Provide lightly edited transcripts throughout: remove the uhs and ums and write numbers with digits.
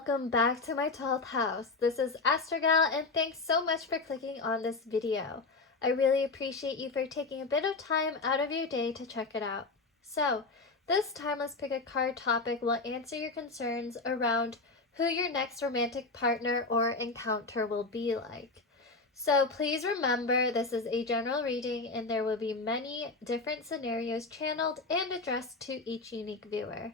welcome back to my 12th house. This is ASTROG L, and thanks so much for clicking on this video. I really appreciate you for taking a bit of time out of your day to check it out. So, this time let's pick a card topic will answer your concerns around who your next romantic partner or encounter will be like. So please remember this is a general reading and there will be many different scenarios channeled and addressed to each unique viewer.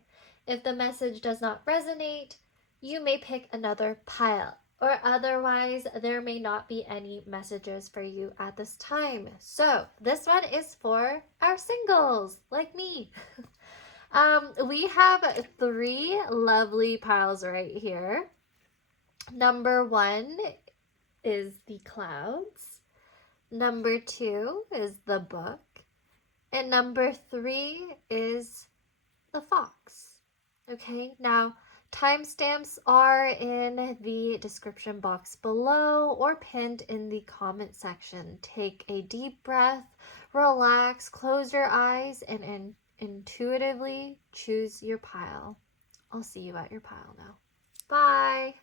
If the message does not resonate, you may pick another pile, or otherwise there may not be any messages for you at this time. So this one is for our singles, like me. We have 3 lovely piles right here. Number 1 is the clouds. Number 2 is the book. And number 3 is the fox. Okay, now timestamps are in the description box below or pinned in the comment section. Take a deep breath, relax, close your eyes, and intuitively choose your pile. I'll see you at your pile now. Bye!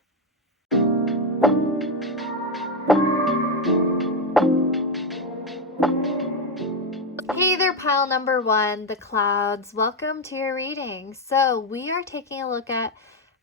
Hey there, pile number 1, the clouds. Welcome to your reading. So we are taking a look at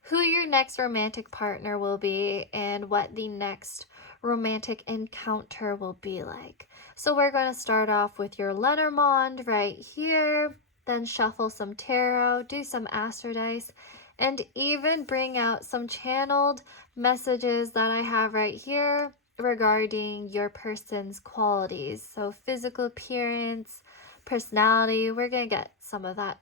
who your next romantic partner will be and what the next romantic encounter will be like. So we're going to start off with your Lenormand right here, then shuffle some tarot, do some astro dice, and even bring out some channeled messages that I have right here regarding your person's qualities. So physical appearance, personality, we're going to get some of that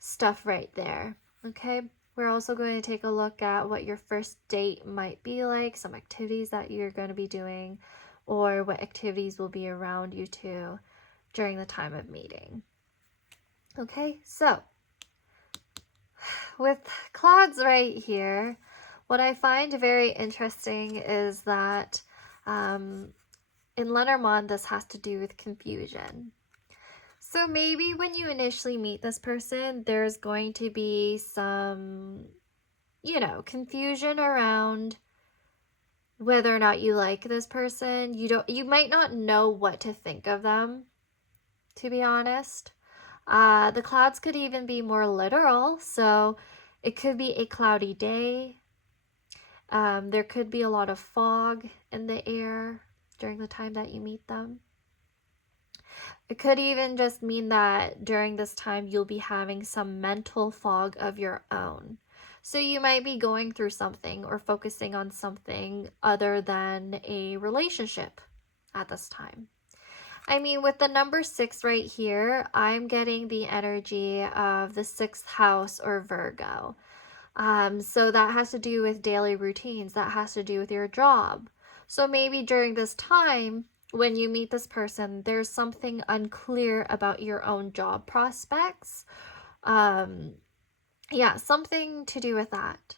stuff right there. Okay, we're also going to take a look at what your first date might be like, some activities that you're going to be doing, or what activities will be around you two during the time of meeting. Okay, so with clouds right here, what I find very interesting is that in Lenormand, this has to do with confusion. So maybe when you initially meet this person, there's going to be some, confusion around whether or not you like this person. You might not know what to think of them, to be honest. The clouds could even be more literal. So it could be a cloudy day. There could be a lot of fog in the air during the time that you meet them. It could even just mean that during this time you'll be having some mental fog of your own. So you might be going through something or focusing on something other than a relationship at this time. I mean, with the number 6 right here, I'm getting the energy of the 6th house or Virgo. So that has to do with daily routines. That has to do with your job. So maybe during this time, when you meet this person, there's something unclear about your own job prospects. Something to do with that.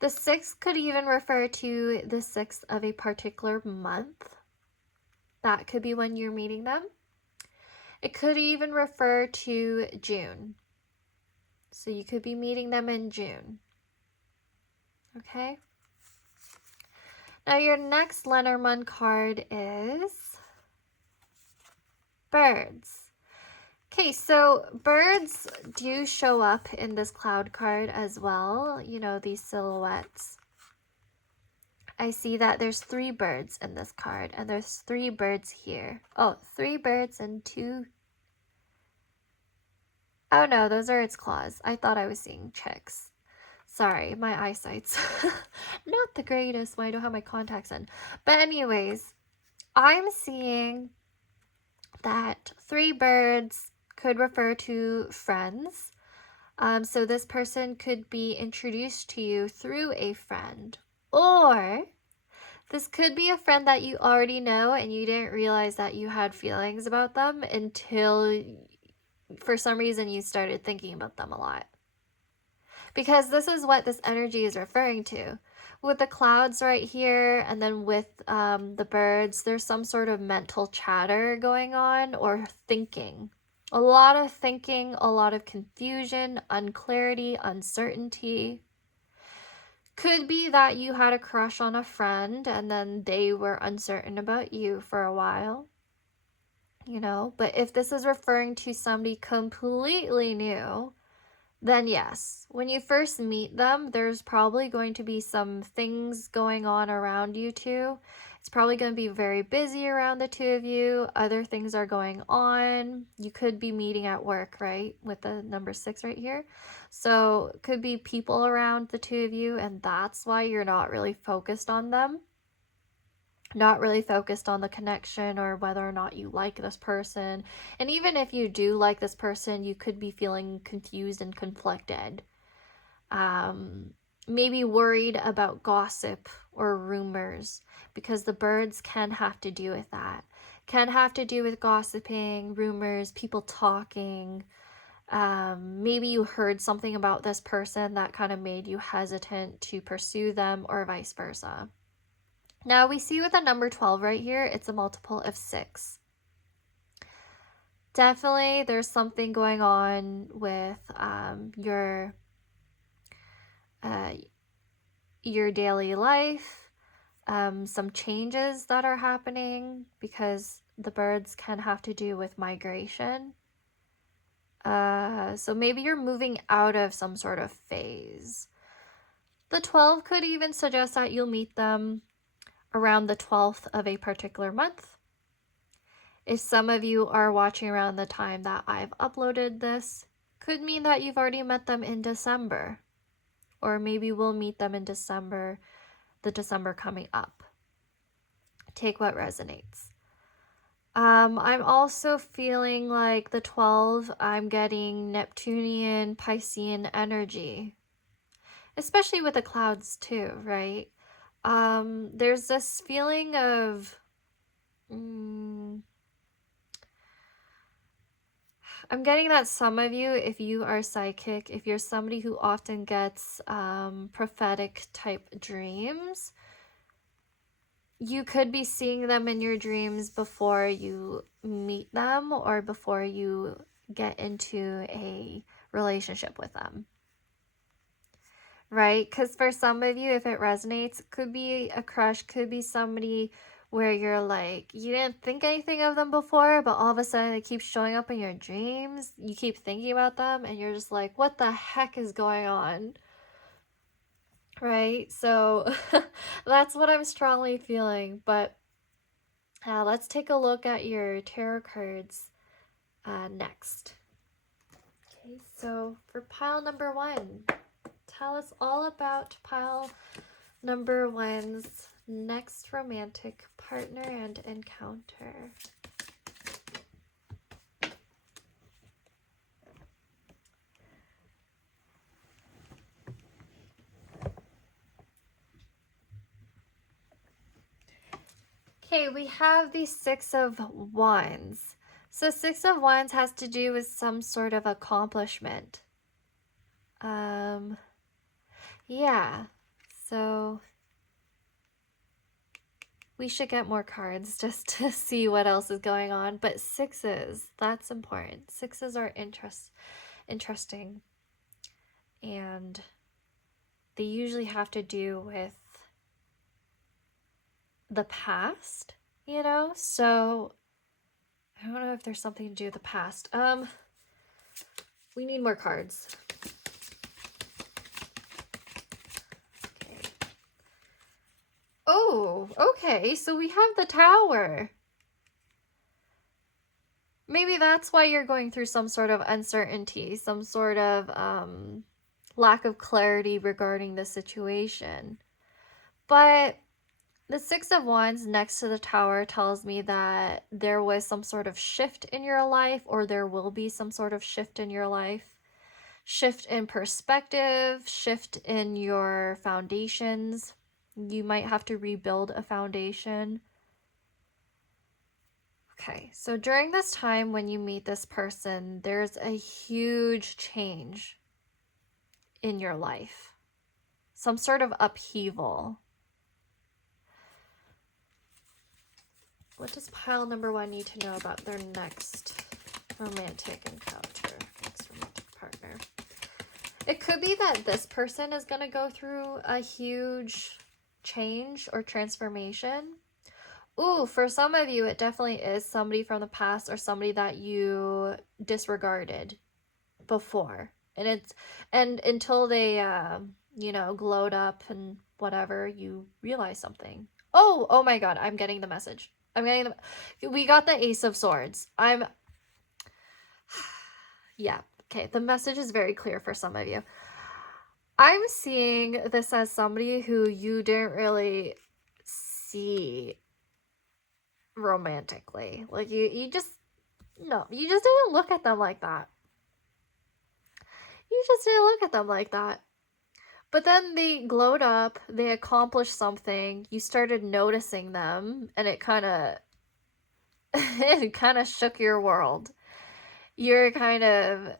The 6th could even refer to the 6th of a particular month. That could be when you're meeting them. It could even refer to June. So you could be meeting them in June. Okay. Now your next Lenormand card is birds. Okay, so birds do show up in this cloud card as well. These silhouettes. I see that there's 3 birds in this card, and there's 3 birds here. Oh, 3 birds and 2. Oh no, those are its claws. I thought I was seeing chicks. Sorry, my eyesight's not the greatest when I don't have my contacts in. But anyways, I'm seeing that 3 birds could refer to friends. So this person could be introduced to you through a friend. Or this could be a friend that you already know and you didn't realize that you had feelings about them until for some reason you started thinking about them a lot. Because this is what this energy is referring to. With the clouds right here and then with the birds, there's some sort of mental chatter going on or thinking. A lot of thinking, a lot of confusion, unclarity, uncertainty. Could be that you had a crush on a friend and then they were uncertain about you for a while. You know, but if this is referring to somebody completely new, then yes, when you first meet them, there's probably going to be some things going on around you two. It's probably going to be very busy around the two of you. Other things are going on. You could be meeting at work, right? With the number 6 right here. So it could be people around the two of you, and that's why you're not really focused on them. Not really focused on the connection or whether or not you like this person. And even if you do like this person, you could be feeling confused and conflicted. Maybe worried about gossip or rumors, because the birds can have to do with that. Can have to do with gossiping, rumors, people talking. Maybe you heard something about this person that kind of made you hesitant to pursue them, or vice versa. Now we see with the number 12 right here, it's a multiple of 6. Definitely there's something going on with your daily life, some changes that are happening, because the birds can have to do with migration. So maybe you're moving out of some sort of phase. The 12 could even suggest that you'll meet them around the 12th of a particular month. If some of you are watching around the time that I've uploaded this, could mean that you've already met them in December. Or maybe we'll meet them in December, the December coming up. Take what resonates. I'm also feeling like the 12, I'm getting Neptunian, Piscean energy. Especially with the clouds too, right? There's this feeling of I'm getting that some of you, if you are psychic, if you're somebody who often gets prophetic type dreams, you could be seeing them in your dreams before you meet them or before you get into a relationship with them. Right? Because for some of you, if it resonates, it could be a crush, could be somebody where you're like, you didn't think anything of them before, but all of a sudden they keep showing up in your dreams. You keep thinking about them and you're just like, what the heck is going on? Right? So that's what I'm strongly feeling. But let's take a look at your tarot cards next. Okay, so for pile number 1, tell us all about pile number 1's next romantic partner and encounter. Okay, we have the 6 of Wands. So 6 of Wands has to do with some sort of accomplishment. Yeah, so we should get more cards just to see what else is going on. But 6s, that's important. 6s are interesting. And they usually have to do with the past, you know? So I don't know if there's something to do with the past. We need more cards. Oh, okay, so we have the Tower. Maybe that's why you're going through some sort of uncertainty, some sort of lack of clarity regarding the situation. But the 6 of Wands next to the Tower tells me that there was some sort of shift in your life, or there will be some sort of shift in your life. Shift in perspective, shift in your foundations. You might have to rebuild a foundation. Okay, so during this time when you meet this person, there's a huge change in your life. Some sort of upheaval. What does pile number 1 need to know about their next Romantic encounter. Next romantic partner. It could be that this person is going to go through a huge change or transformation. Ooh, for some of you, it definitely is somebody from the past or somebody that you disregarded before. And until they, you know, glowed up and whatever, you realize something. Oh my God, I'm getting the message. We got the Ace of Swords. Yeah, okay, the message is very clear for some of you. I'm seeing this as somebody who you didn't really see romantically. Like you just didn't look at them like that. You just didn't look at them like that. But then they glowed up, they accomplished something, you started noticing them, and it kind of shook your world. You're kind of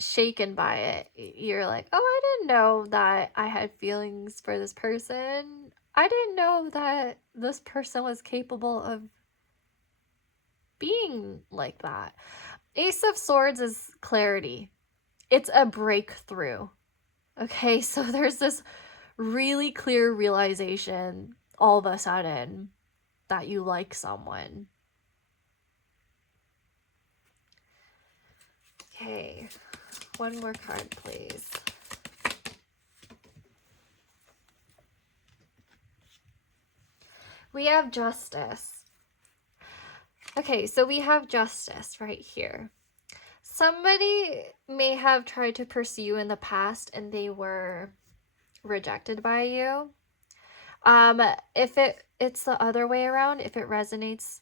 shaken by it. You're like, oh, I didn't know that I had feelings for this person. I didn't know that this person was capable of being like that. Ace of Swords is clarity. It's a breakthrough. Okay, so there's this really clear realization all of a sudden that you like someone. Okay, one more card, please. We have Justice. Okay, so we have Justice right here. Somebody may have tried to pursue you in the past and they were rejected by you. If it's the other way around, if it resonates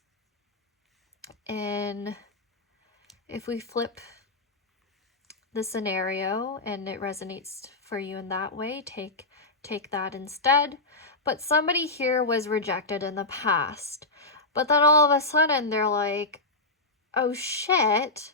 in, if we flip the scenario and it resonates for you in that way, take that instead. But somebody here was rejected in the past, but then all of a sudden they're like, oh shit,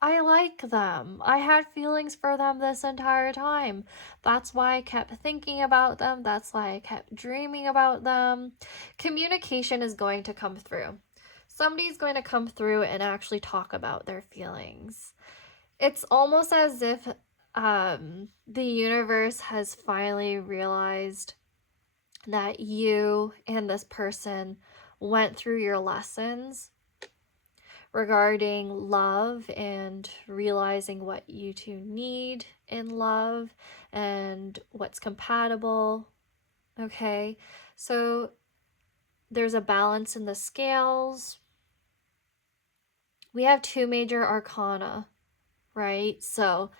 I like them. I had feelings for them this entire time. That's why I kept thinking about them. That's why I kept dreaming about them. Communication is going to come through. Somebody's going to come through and actually talk about their feelings. It's almost as if the universe has finally realized that you and this person went through your lessons regarding love and realizing what you two need in love and what's compatible. Okay, so there's a balance in the scales. We have 2 major arcana, right? So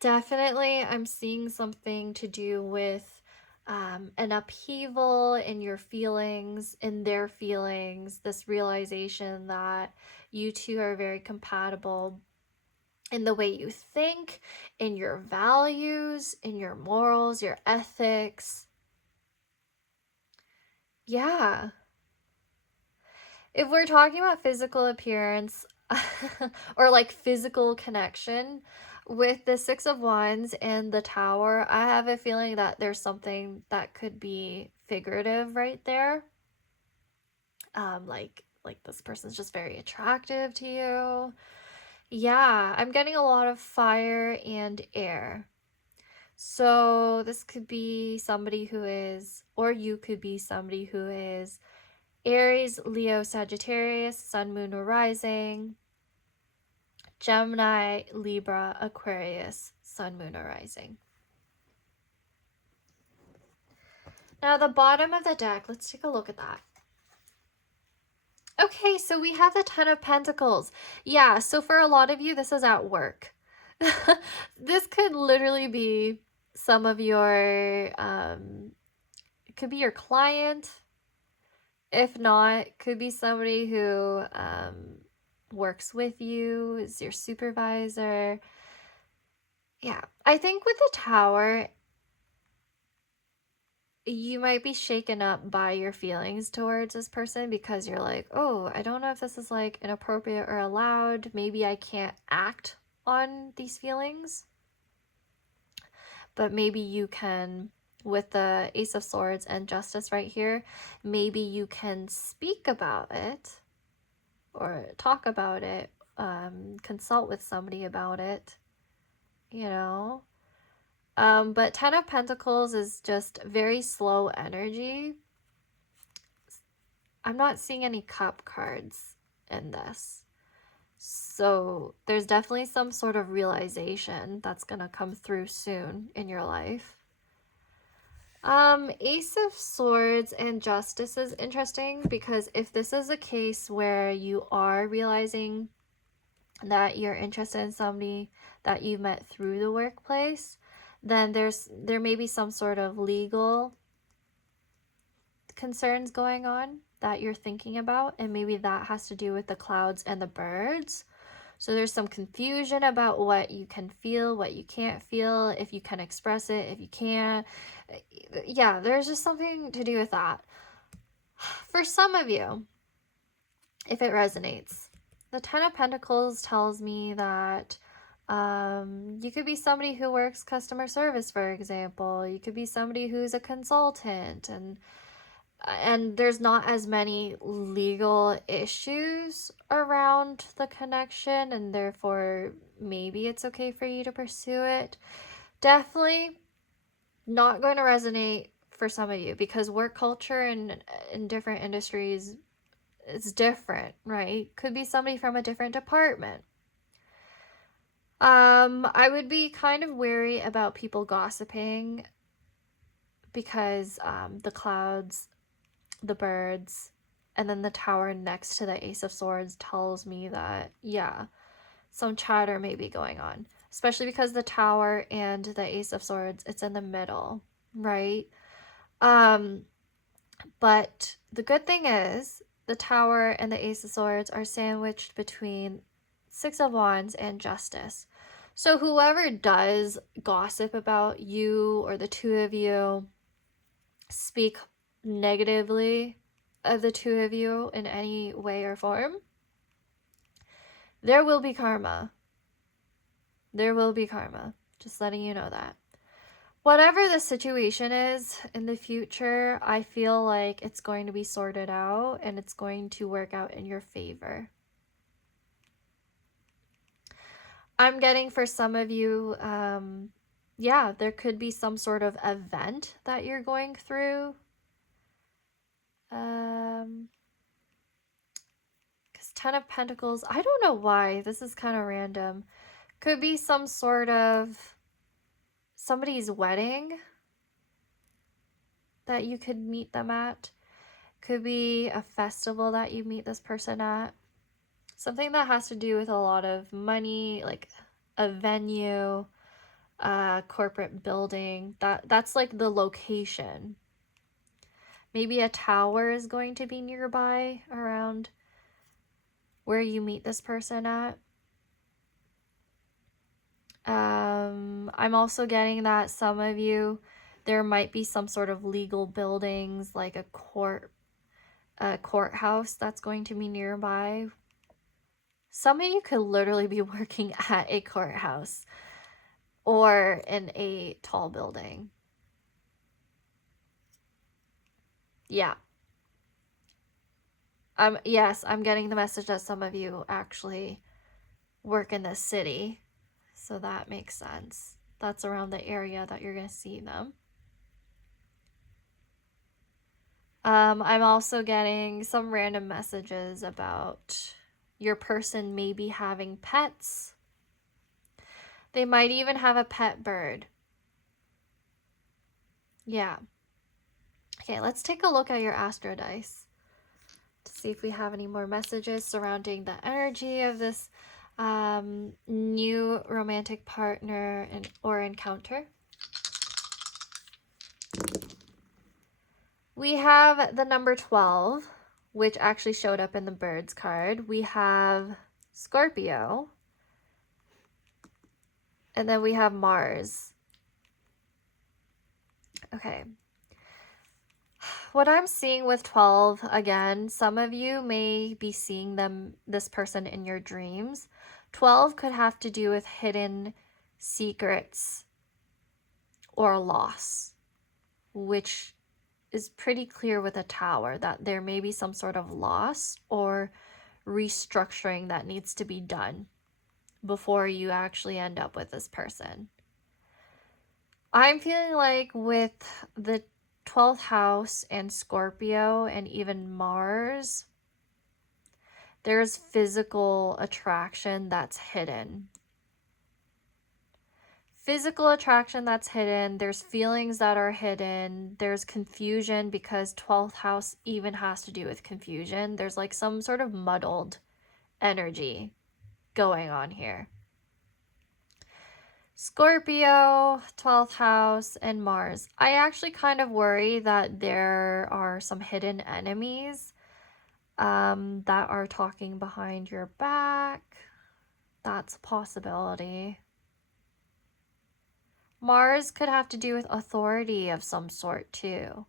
definitely I'm seeing something to do with an upheaval in your feelings, in their feelings, this realization that you two are very compatible in the way you think, in your values, in your morals, your ethics. Yeah. If we're talking about physical appearance or like physical connection, with the 6 of Wands and the Tower, I have a feeling that there's something that could be figurative right there. Like this person's just very attractive to you. Yeah, I'm getting a lot of fire and air. So this could be somebody who is, or you could be somebody who is Aries, Leo, Sagittarius, Sun, Moon, or Rising, Gemini, Libra, Aquarius, Sun, Moon, or Rising. Now the bottom of the deck, let's take a look at that. Okay, so we have the 10 of Pentacles. Yeah, so for a lot of you, this is at work. This could literally be some of your, it could be your client. If not, it could be somebody who works with you, is your supervisor. Yeah, I think with the Tower, you might be shaken up by your feelings towards this person because you're like, oh, I don't know if this is like inappropriate or allowed. Maybe I can't act on these feelings. But maybe you can, with the Ace of Swords and Justice right here, maybe you can speak about it or talk about it, consult with somebody about it, you know. But Ten of Pentacles is just very slow energy. I'm not seeing any cup cards in this. So there's definitely some sort of realization that's going to come through soon in your life. Ace of Swords and Justice is interesting because if this is a case where you are realizing that you're interested in somebody that you met through the workplace, then there may be some sort of legal concerns going on that you're thinking about, and maybe that has to do with the clouds and the birds. So there's some confusion about what you can feel, what you can't feel, if you can express it, if you can't. Yeah, there's just something to do with that. For some of you, if it resonates, the Ten of Pentacles tells me that you could be somebody who works customer service, for example. You could be somebody who's a consultant, and there's not as many legal issues around the connection, and therefore maybe it's okay for you to pursue it. Definitely not going to resonate for some of you because work culture in different industries is different, right? Could be somebody from a different department. I would be kind of wary about people gossiping because the clouds, the birds, and then the tower next to the Ace of Swords tells me that, yeah, some chatter may be going on, especially because the tower and the Ace of Swords, it's in the middle, right? But the good thing is the tower and the Ace of Swords are sandwiched between Six of Wands and Justice. So whoever does gossip about you or the two of you, speak negatively of the two of you in any way or form, there will be karma. There will be karma. Just letting you know that. Whatever the situation is in the future, I feel like it's going to be sorted out and it's going to work out in your favor. I'm getting for some of you, yeah, there could be some sort of event that you're going through. Because Ten of Pentacles, I don't know why. This is kind of random. Could be some sort of somebody's wedding that you could meet them at. Could be a festival that you meet this person at. Something that has to do with a lot of money, like a venue, a corporate building. That's like the location. Maybe a tower is going to be nearby around where you meet this person at. I'm also getting that some of you, there might be some sort of legal buildings like a courthouse that's going to be nearby. Some of you could literally be working at a courthouse or in a tall building. Yeah. Yes, I'm getting the message that some of you actually work in the city. So that makes sense. That's around the area that you're going to see them. I'm also getting some random messages about your person maybe having pets. They might even have a pet bird. Yeah. Okay, let's take a look at your Astro Dice to see if we have any more messages surrounding the energy of this new romantic partner or encounter. We have the number 12, which actually showed up in the birds card. We have Scorpio. And then we have Mars. Okay. What I'm seeing with 12, again, some of you may be seeing this person in your dreams. 12 could have to do with hidden secrets or loss, which is pretty clear with a tower that there may be some sort of loss or restructuring that needs to be done before you actually end up with this person. I'm feeling like with the 12th house and Scorpio and even Mars, there's physical attraction that's hidden. Physical attraction that's hidden. There's feelings that are hidden. There's confusion because 12th house even has to do with confusion. There's like some sort of muddled energy going on here. Scorpio, 12th house, and Mars. I actually kind of worry that there are some hidden enemies that are talking behind your back. That's a possibility. Mars could have to do with authority of some sort too.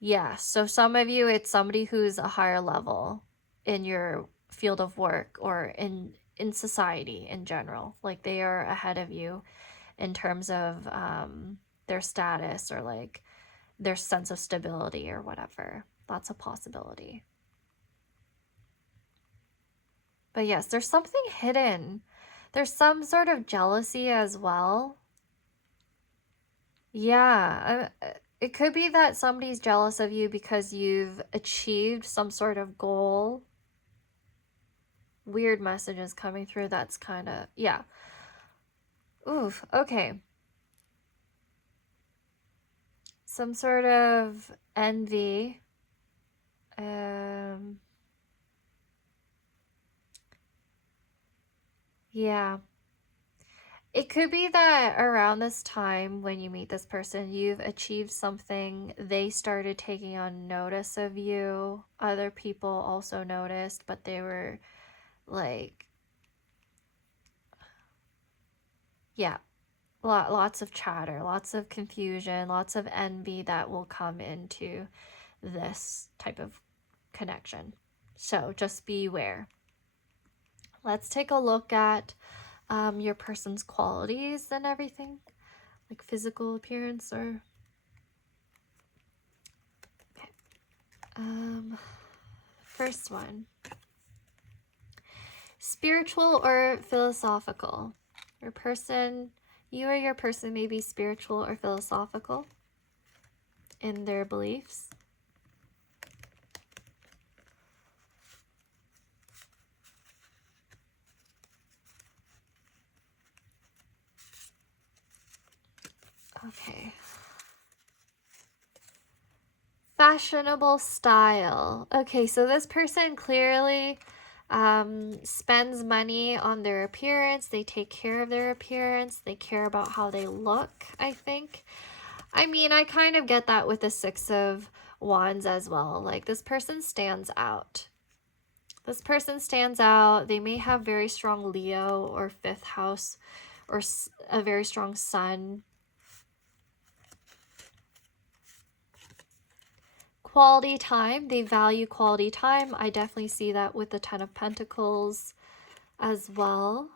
Yeah, so some of you, it's somebody who's a higher level in your field of work or in society in general. Like they are ahead of you in terms of their status or like their sense of stability or whatever. That's a possibility. But yes, there's something hidden. There's some sort of jealousy as well. Yeah, it could be that somebody's jealous of you because you've achieved some sort of goal. Weird messages coming through. That's kind of, yeah. Oof, okay. Some sort of envy. Yeah. It could be that around this time when you meet this person, you've achieved something. They started taking on notice of you. Other people also noticed, but they were like, yeah, lots of chatter, lots of confusion, lots of envy that will come into this type of connection. So just beware. Let's take a look at your person's qualities and everything, like physical appearance or okay. First one, spiritual or philosophical. Your person, you or your person may be spiritual or philosophical in their beliefs. Okay. Fashionable style. Okay, so this person clearly spends money on their appearance. They take care of their appearance. They care about how they look, I think. I mean, I kind of get that with the 6 of Wands as well. Like, this person stands out. This person stands out. They may have very strong Leo or 5th house or a very strong sun. Quality time. They value quality time. I definitely see that with the 10 of Pentacles as well.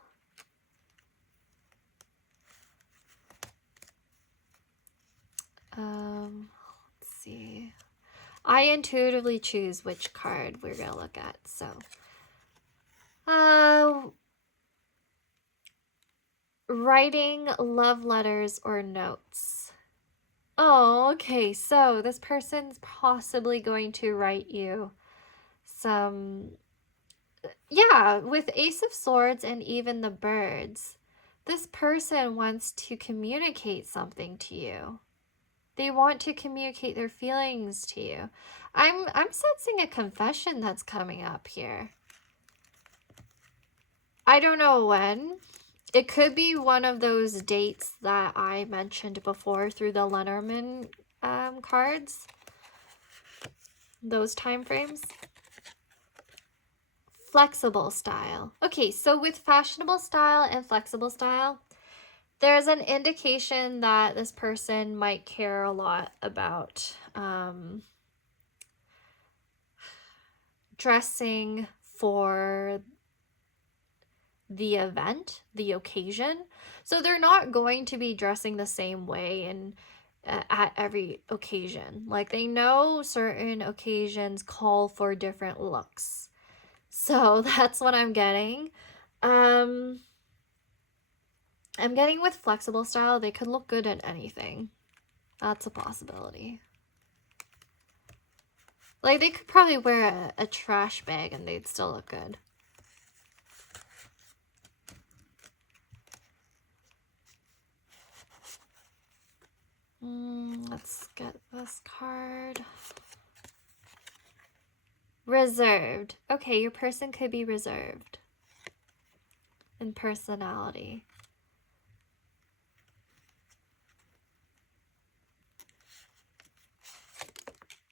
Let's see. I intuitively choose which card we're going to look at. So, writing love letters or notes. Oh, okay. So this person's possibly going to write you some, yeah, with Ace of Swords and even the birds. This person wants to communicate something to you. They want to communicate their feelings to you. I'm sensing a confession that's coming up here. I don't know when. It could be one of those dates that I mentioned before through the Lenormand cards. Those time frames. Flexible style. Okay, so with fashionable style and flexible style, there's an indication that this person might care a lot about dressing for the event, the occasion. So they're not going to be dressing the same way and at every occasion. Like, they know certain occasions call for different looks. So that's what I'm getting. I'm getting with flexible style, they could look good in anything. That's a possibility. Like, they could probably wear a trash bag and they'd still look good. Let's get this card. Reserved. Okay, your person could be reserved in personality.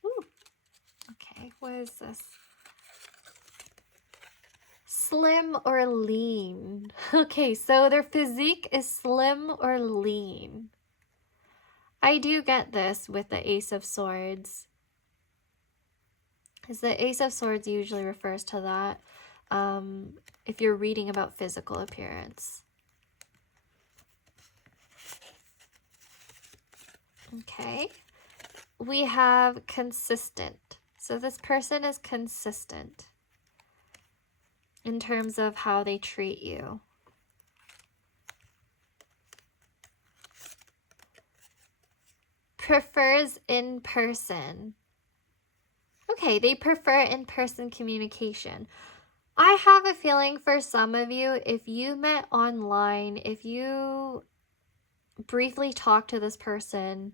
Ooh. Okay, what is this? Slim or lean. Okay, so their physique is slim or lean. I do get this with the Ace of Swords, because the Ace of Swords usually refers to that if you're reading about physical appearance. Okay, we have consistent. So this person is consistent in terms of how they treat you. Prefers in person. Okay, they prefer in-person communication. I have a feeling for some of you, if you met online, if you briefly talked to this person,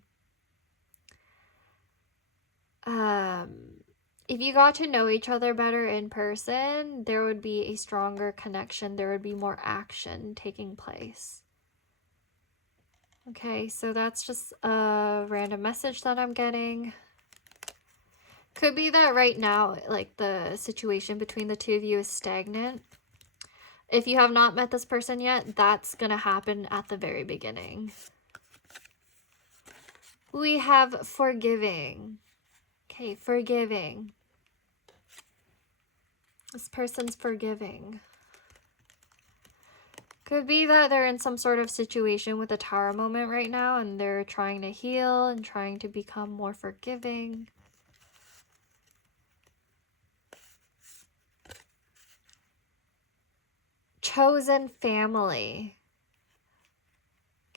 if you got to know each other better in person, there would be a stronger connection. There would be more action taking place. Okay, so that's just a random message that I'm getting. Could be that right now, like, the situation between the two of you is stagnant. If you have not met this person yet, that's going to happen at the very beginning. We have forgiving. Okay, forgiving. This person's forgiving. Could be that they're in some sort of situation with a Tower moment right now and they're trying to heal and trying to become more forgiving. Chosen family.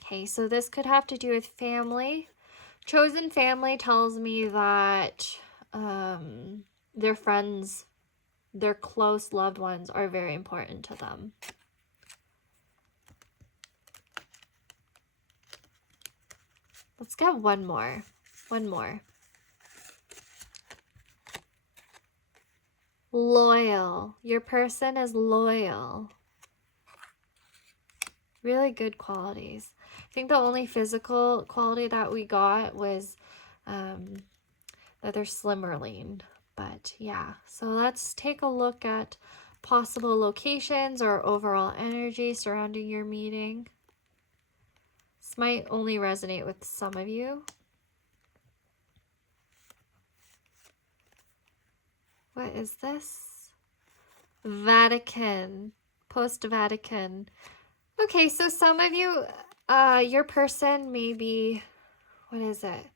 Okay, so this could have to do with family. Chosen family tells me that their friends, their close loved ones are very important to them. Let's get one more. One more. Loyal. Your person is loyal. Really good qualities. I think the only physical quality that we got was that they're slim or lean. But yeah, so let's take a look at possible locations or overall energy surrounding your meeting. This might only resonate with some of you. What is this? Vatican. Post-Vatican. Okay, so some of you, your person may be, what is it?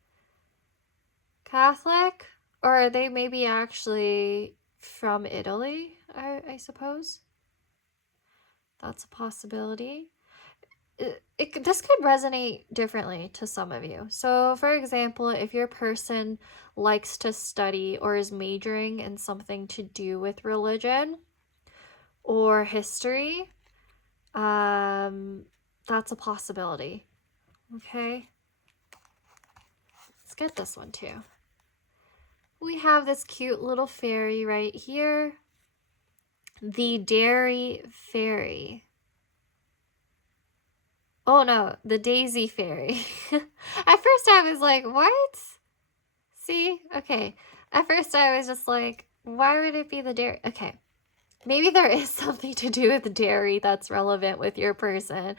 Catholic? Or they may be actually from Italy, I suppose. That's a possibility. This could resonate differently to some of you. So, for example, if your person likes to study or is majoring in something to do with religion or history, that's a possibility. Okay, let's get this one too. We have this cute little fairy right here, the Dairy Fairy. Oh no, the Daisy Fairy. At first I was like, what? See? Okay. At first I was just like, why would it be the dairy? Okay. Maybe there is something to do with dairy that's relevant with your person.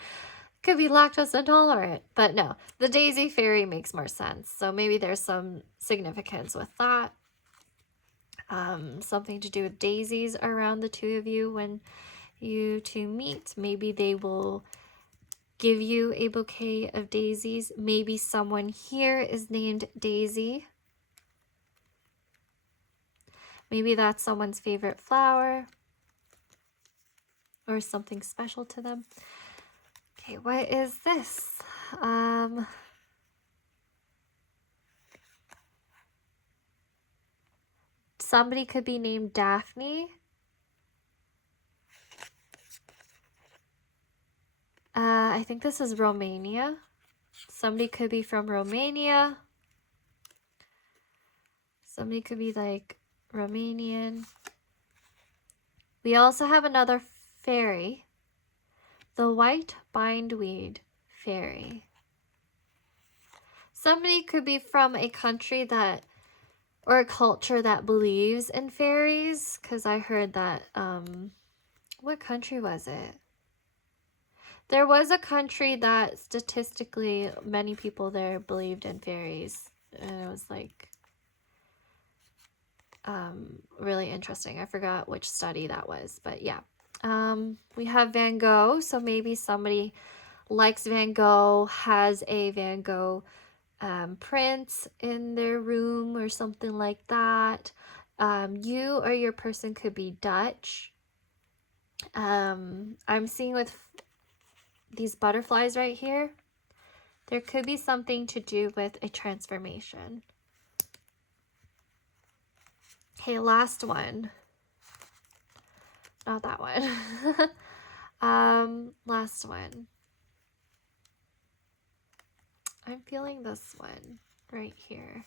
Could be lactose intolerant, but no. The Daisy Fairy makes more sense. So maybe there's some significance with that. Something to do with daisies around the two of you when you two meet. Maybe they will give you a bouquet of daisies. Maybe someone here is named Daisy. Maybe that's someone's favorite flower or something special to them. Okay, what is this? Somebody could be named Daphne. I think this is Romania. Somebody could be from Romania. Somebody could be like Romanian. We also have another fairy. The white bindweed fairy. Somebody could be from a country that, or a culture that believes in fairies. Because I heard that, what country was it? There was a country that statistically many people there believed in fairies. And it was like really interesting. I forgot which study that was, but yeah. We have Van Gogh. So maybe somebody likes Van Gogh, has a Van Gogh print in their room or something like that. You or your person could be Dutch. I'm seeing with these butterflies right here, there could be something to do with a transformation. Okay, last one. Not that one. Last one. I'm feeling this one right here.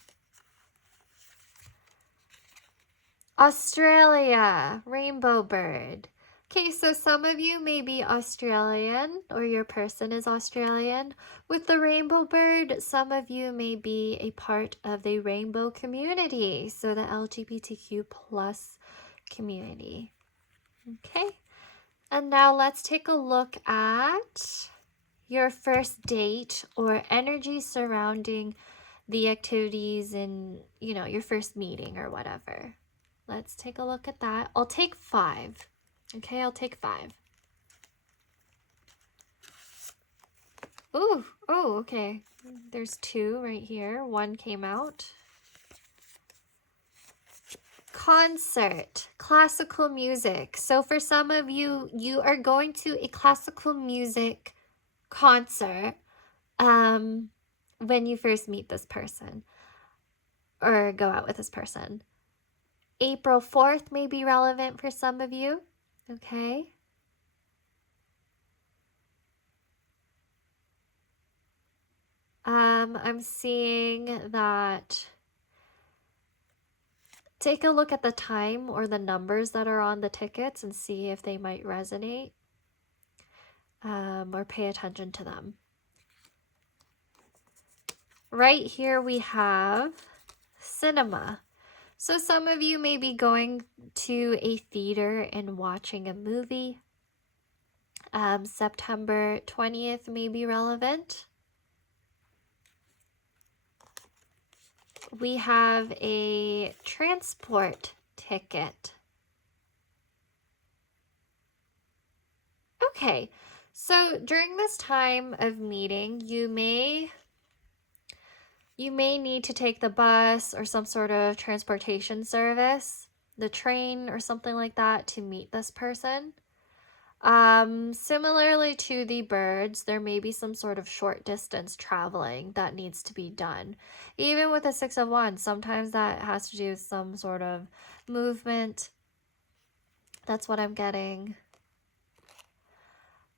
Australia, rainbow bird. Okay, so some of you may be Australian or your person is Australian. With the rainbow bird, some of you may be a part of the rainbow community, so the LGBTQ plus community. Okay, and now let's take a look at your first date or energy surrounding the activities in, you know, your first meeting or whatever. Let's take a look at that. I'll take 5. Okay, I'll take 5. Ooh, oh, okay. There's 2 right here. 1 came out. Concert, classical music. So for some of you, you are going to a classical music concert when you first meet this person or go out with this person. April 4th may be relevant for some of you. Okay. I'm seeing that. Take a look at the time or the numbers that are on the tickets and see if they might resonate, or pay attention to them. Right here we have cinema. So some of you may be going to a theater and watching a movie. September 20th may be relevant. We have a transport ticket. Okay, so during this time of meeting, you may need to take the bus or some sort of transportation service, the train or something like that to meet this person. Similarly to the birds, there may be some sort of short distance traveling that needs to be done. Even with a 6 of Wands, sometimes that has to do with some sort of movement. That's what I'm getting.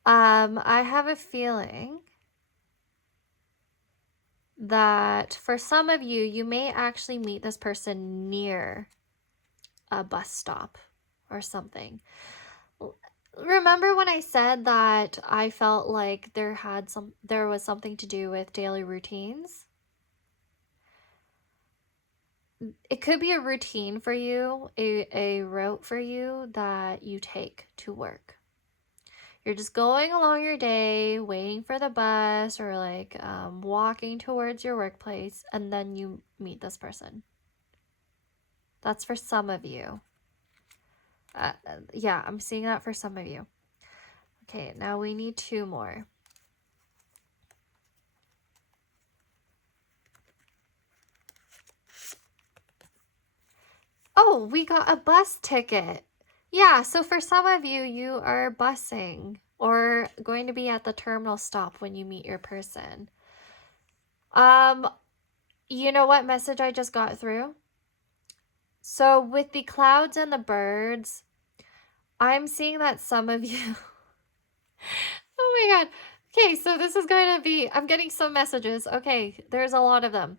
I have a feeling that for some of you, you may actually meet this person near a bus stop or something. Remember when I said that I felt like there was something to do with daily routines? It could be a routine for you, a route for you that you take to work. You're just going along your day, waiting for the bus or like walking towards your workplace, and then you meet this person. That's for some of you. Yeah, I'm seeing that for some of you. Okay, now we need 2 more. Oh, we got a bus ticket. Yeah, so for some of you, you are busing or going to be at the terminal stop when you meet your person. You know what message I just got through? So with the clouds and the birds, I'm seeing that some of you... Oh my God. Okay, so this is going to be... I'm getting some messages. Okay, there's a lot of them.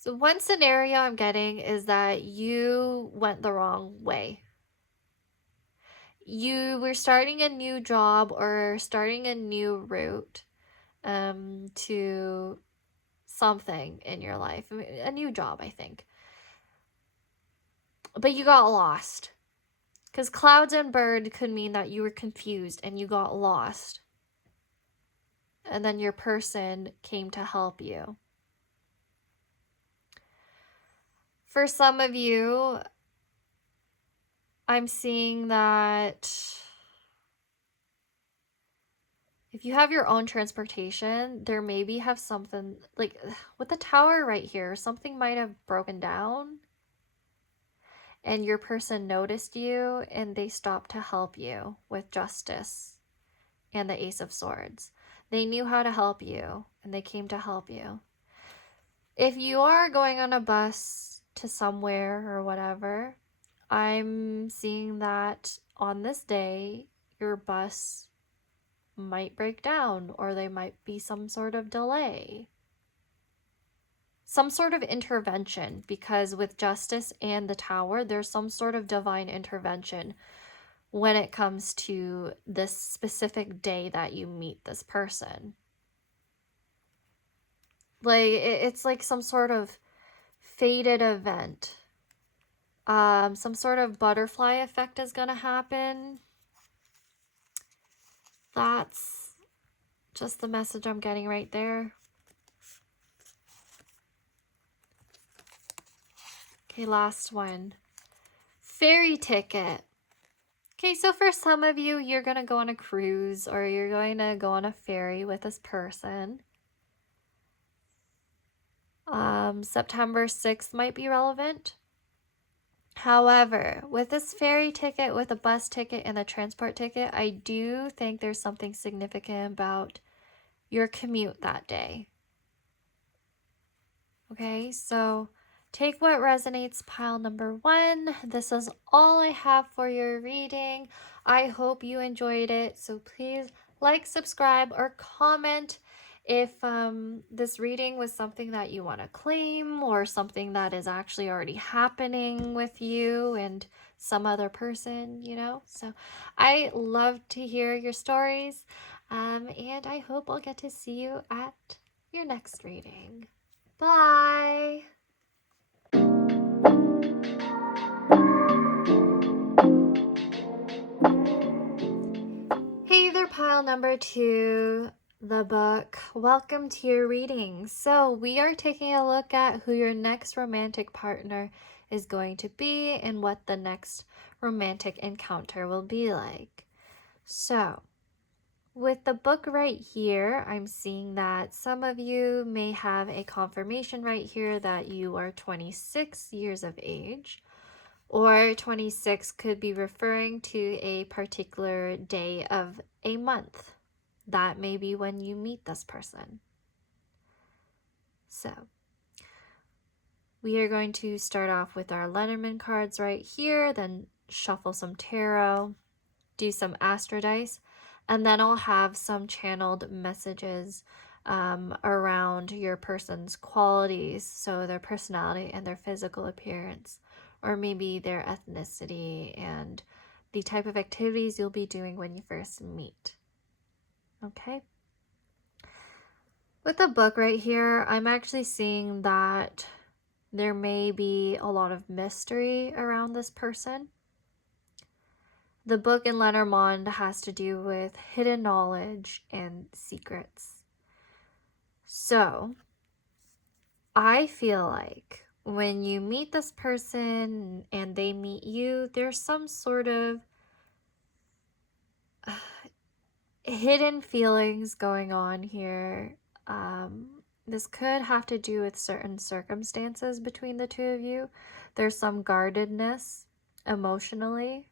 So one scenario I'm getting is that you went the wrong way. You were starting a new job or starting a new route to something in your life. I mean, a new job, I think. But you got lost. Because clouds and bird could mean that you were confused and you got lost. And then your person came to help you. For some of you, I'm seeing that if you have your own transportation, there maybe have something, like with the tower right here, something might have broken down and your person noticed you and they stopped to help you with justice and the Ace of Swords. They knew how to help you and they came to help you. If you are going on a bus to somewhere or whatever, I'm seeing that on this day, your bus might break down or there might be some sort of delay. Some sort of intervention, because with justice and the tower, there's some sort of divine intervention when it comes to this specific day that you meet this person. Like, it's like some sort of fated event. Some sort of butterfly effect is gonna happen. That's just the message I'm getting right there. Okay, last one. Ferry ticket. Okay, so for some of you, you're gonna go on a cruise or you're going to go on a ferry with this person. September 6th might be relevant. However, with this ferry ticket, with a bus ticket and a transport ticket, I do think there's something significant about your commute that day. Okay, so take what resonates, pile number 1. This is all I have for your reading. I hope you enjoyed it. So please like, subscribe, or comment if this reading was something that you want to claim or something that is actually already happening with you and some other person, you know. So I love to hear your stories, and I hope I'll get to see you at your next reading. Bye! Hey there, pile number 2, the book. Welcome to your reading. So we are taking a look at who your next romantic partner is going to be and what the next romantic encounter will be like. So with the book right here, I'm seeing that some of you may have a confirmation right here that you are 26 years of age, or 26 could be referring to a particular day of a month. That may be when you meet this person. So we are going to start off with our Lenormand cards right here, then shuffle some tarot, do some astro dice, and then I'll have some channeled messages around your person's qualities, so their personality and their physical appearance, or maybe their ethnicity and the type of activities you'll be doing when you first meet. Okay? With the book right here, I'm actually seeing that there may be a lot of mystery around this person. The book in Lenormand has to do with hidden knowledge and secrets. So, I feel like when you meet this person and they meet you, there's some sort of hidden feelings going on here. This could have to do with certain circumstances between the two of you. There's some guardedness emotionally.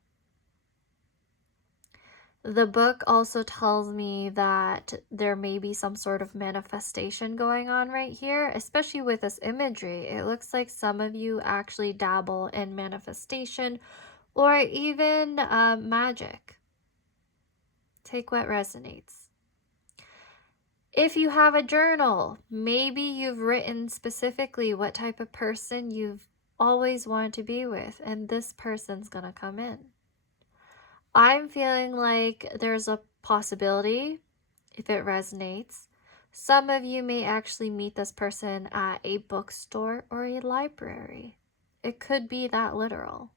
The book also tells me that there may be some sort of manifestation going on right here, especially with this imagery. It looks like some of you actually dabble in manifestation or even magic. Take what resonates. If you have a journal, maybe you've written specifically what type of person you've always wanted to be with, and this person's gonna come in. I'm feeling like there's a possibility, if it resonates, some of you may actually meet this person at a bookstore or a library. It could be that literal.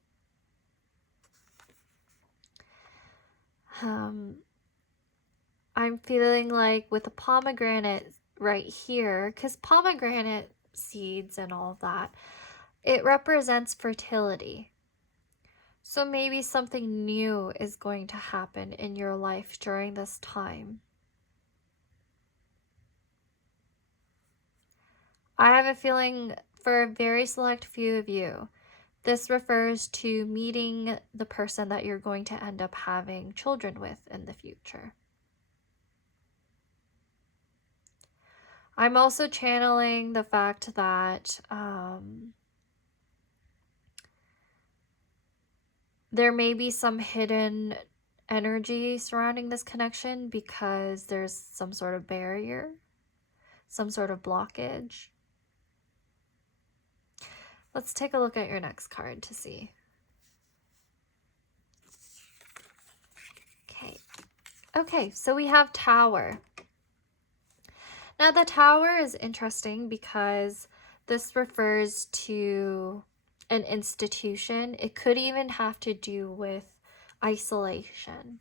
I'm feeling like with the pomegranate right here, because pomegranate seeds and all of that, it represents fertility. So maybe something new is going to happen in your life during this time. I have a feeling for a very select few of you, this refers to meeting the person that you're going to end up having children with in the future. I'm also channeling the fact that there may be some hidden energy surrounding this connection because there's some sort of barrier, some sort of blockage. Let's take a look at your next card to see. Okay, so we have Tower. Now the Tower is interesting because this refers to an institution. It could even have to do with isolation.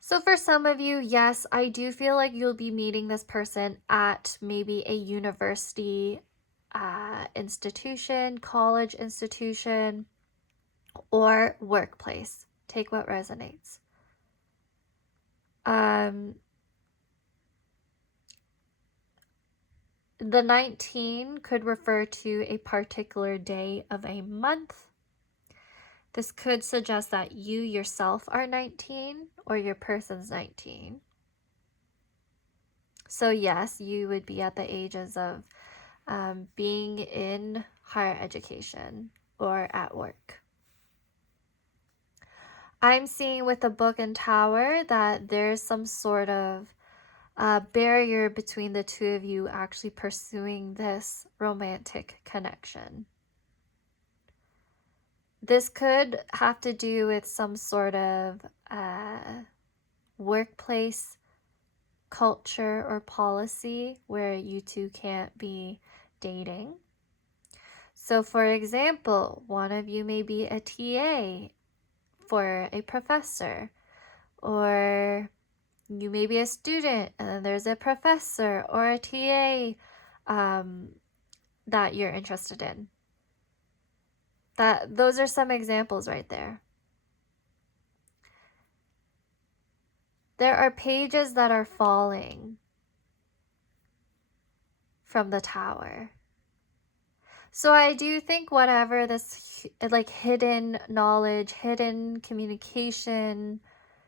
So for some of you, yes, I do feel like you'll be meeting this person at maybe a university institution, college institution, or workplace. Take what resonates. The 19 could refer to a particular day of a month. This could suggest that you yourself are 19 or your person's 19. So yes, you would be at the ages of being in higher education or at work. I'm seeing with the Book and Tower that there's some sort of barrier between the two of you actually pursuing this romantic connection. This could have to do with some sort of workplace culture or policy where you two can't be dating. So for example, one of you may be a TA for a professor, or you may be a student and then there's a professor or a TA that you're interested in. Those are some examples right there. There are pages that are falling from the Tower. So I do think whatever this like hidden knowledge, hidden communication,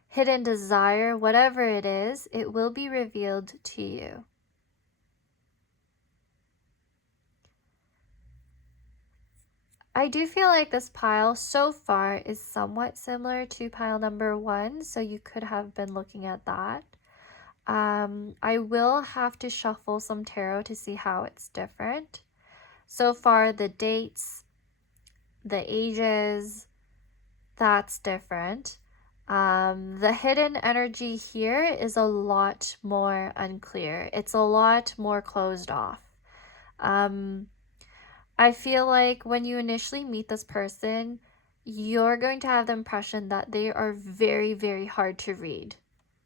hidden desire, whatever it is, it will be revealed to you. I do feel like this pile so far is somewhat similar to pile number 1, so you could have been looking at that. I will have to shuffle some tarot to see how it's different. So far, the dates, the ages, that's different. The hidden energy here is a lot more unclear. It's a lot more closed off. I feel like when you initially meet this person, you're going to have the impression that they are very, very hard to read.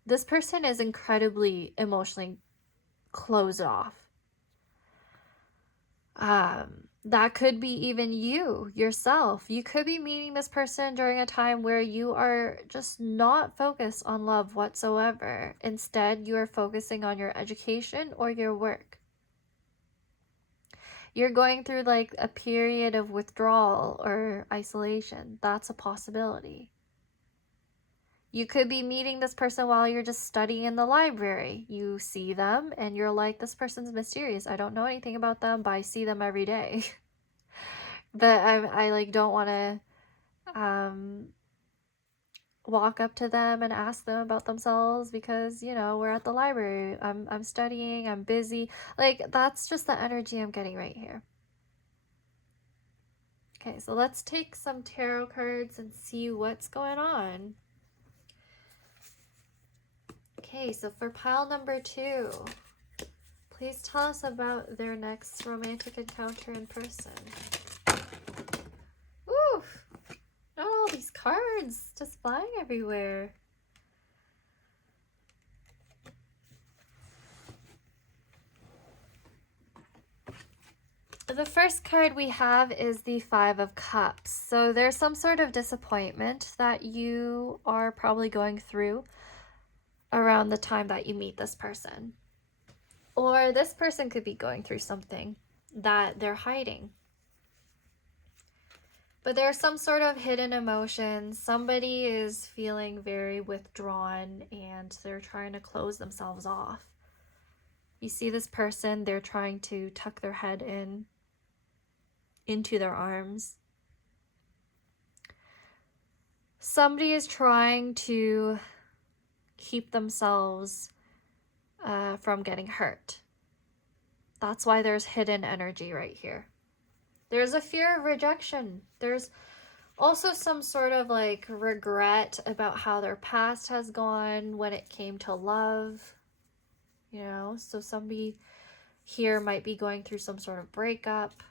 This person is incredibly emotionally closed off. That could be even you, yourself. You could be meeting this person during a time where you are just not focused on love whatsoever. Instead, you are focusing on your education or your work. You're going through like a period of withdrawal or isolation. That's a possibility. You could be meeting this person while you're just studying in the library. You see them and you're like, this person's mysterious. I don't know anything about them, but I see them every day. But I like don't want to walk up to them and ask them about themselves because, you know, we're at the library. I'm studying, I'm busy. Like, that's just the energy I'm getting right here. Okay, so let's take some tarot cards and see what's going on. Okay, so for pile number 2, please tell us about their next romantic encounter in person. Oof! Not all these cards just flying everywhere. The first card we have is the Five of Cups. So there's some sort of disappointment that you are probably going through around the time that you meet this person. Or this person could be going through something that they're hiding. But there's some sort of hidden emotion. Somebody is feeling very withdrawn and they're trying to close themselves off. You see this person, they're trying to tuck their head into their arms. Somebody is trying to keep themselves from getting hurt. That's why there's hidden energy right here. There's a fear of rejection. There's also some sort of like regret about how their past has gone when it came to love. You know, so somebody here might be going through some sort of breakup.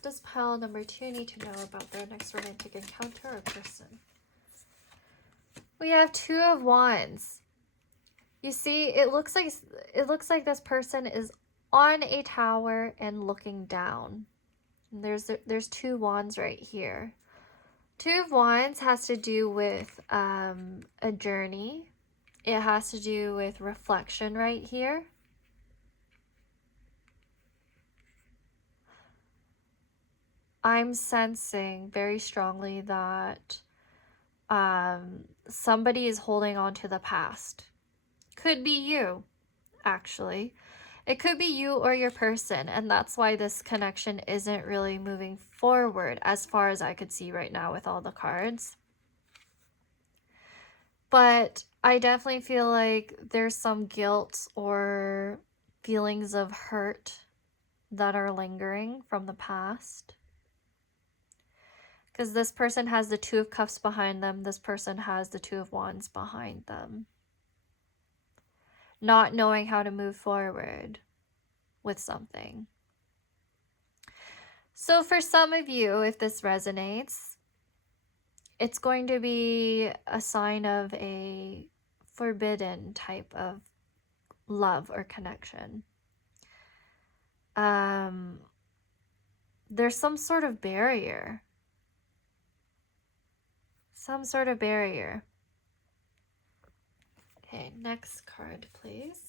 Does pile number 2 need to know about their next romantic encounter or person? We have Two of Wands. You see, it looks like this person is on a tower and looking down. And there's 2 wands right here. 2 of Wands has to do with a journey. It has to do with reflection right here. I'm sensing very strongly that somebody is holding on to the past. Could be you, actually. It could be you or your person, and that's why this connection isn't really moving forward as far as I could see right now with all the cards. But I definitely feel like there's some guilt or feelings of hurt that are lingering from the past. Because this person has the Two of Cups behind them. This person has the Two of Wands behind them. Not knowing how to move forward with something. So for some of you, if this resonates, it's going to be a sign of a forbidden type of love or connection. There's some sort of barrier. Some sort of barrier. Okay, next card, please.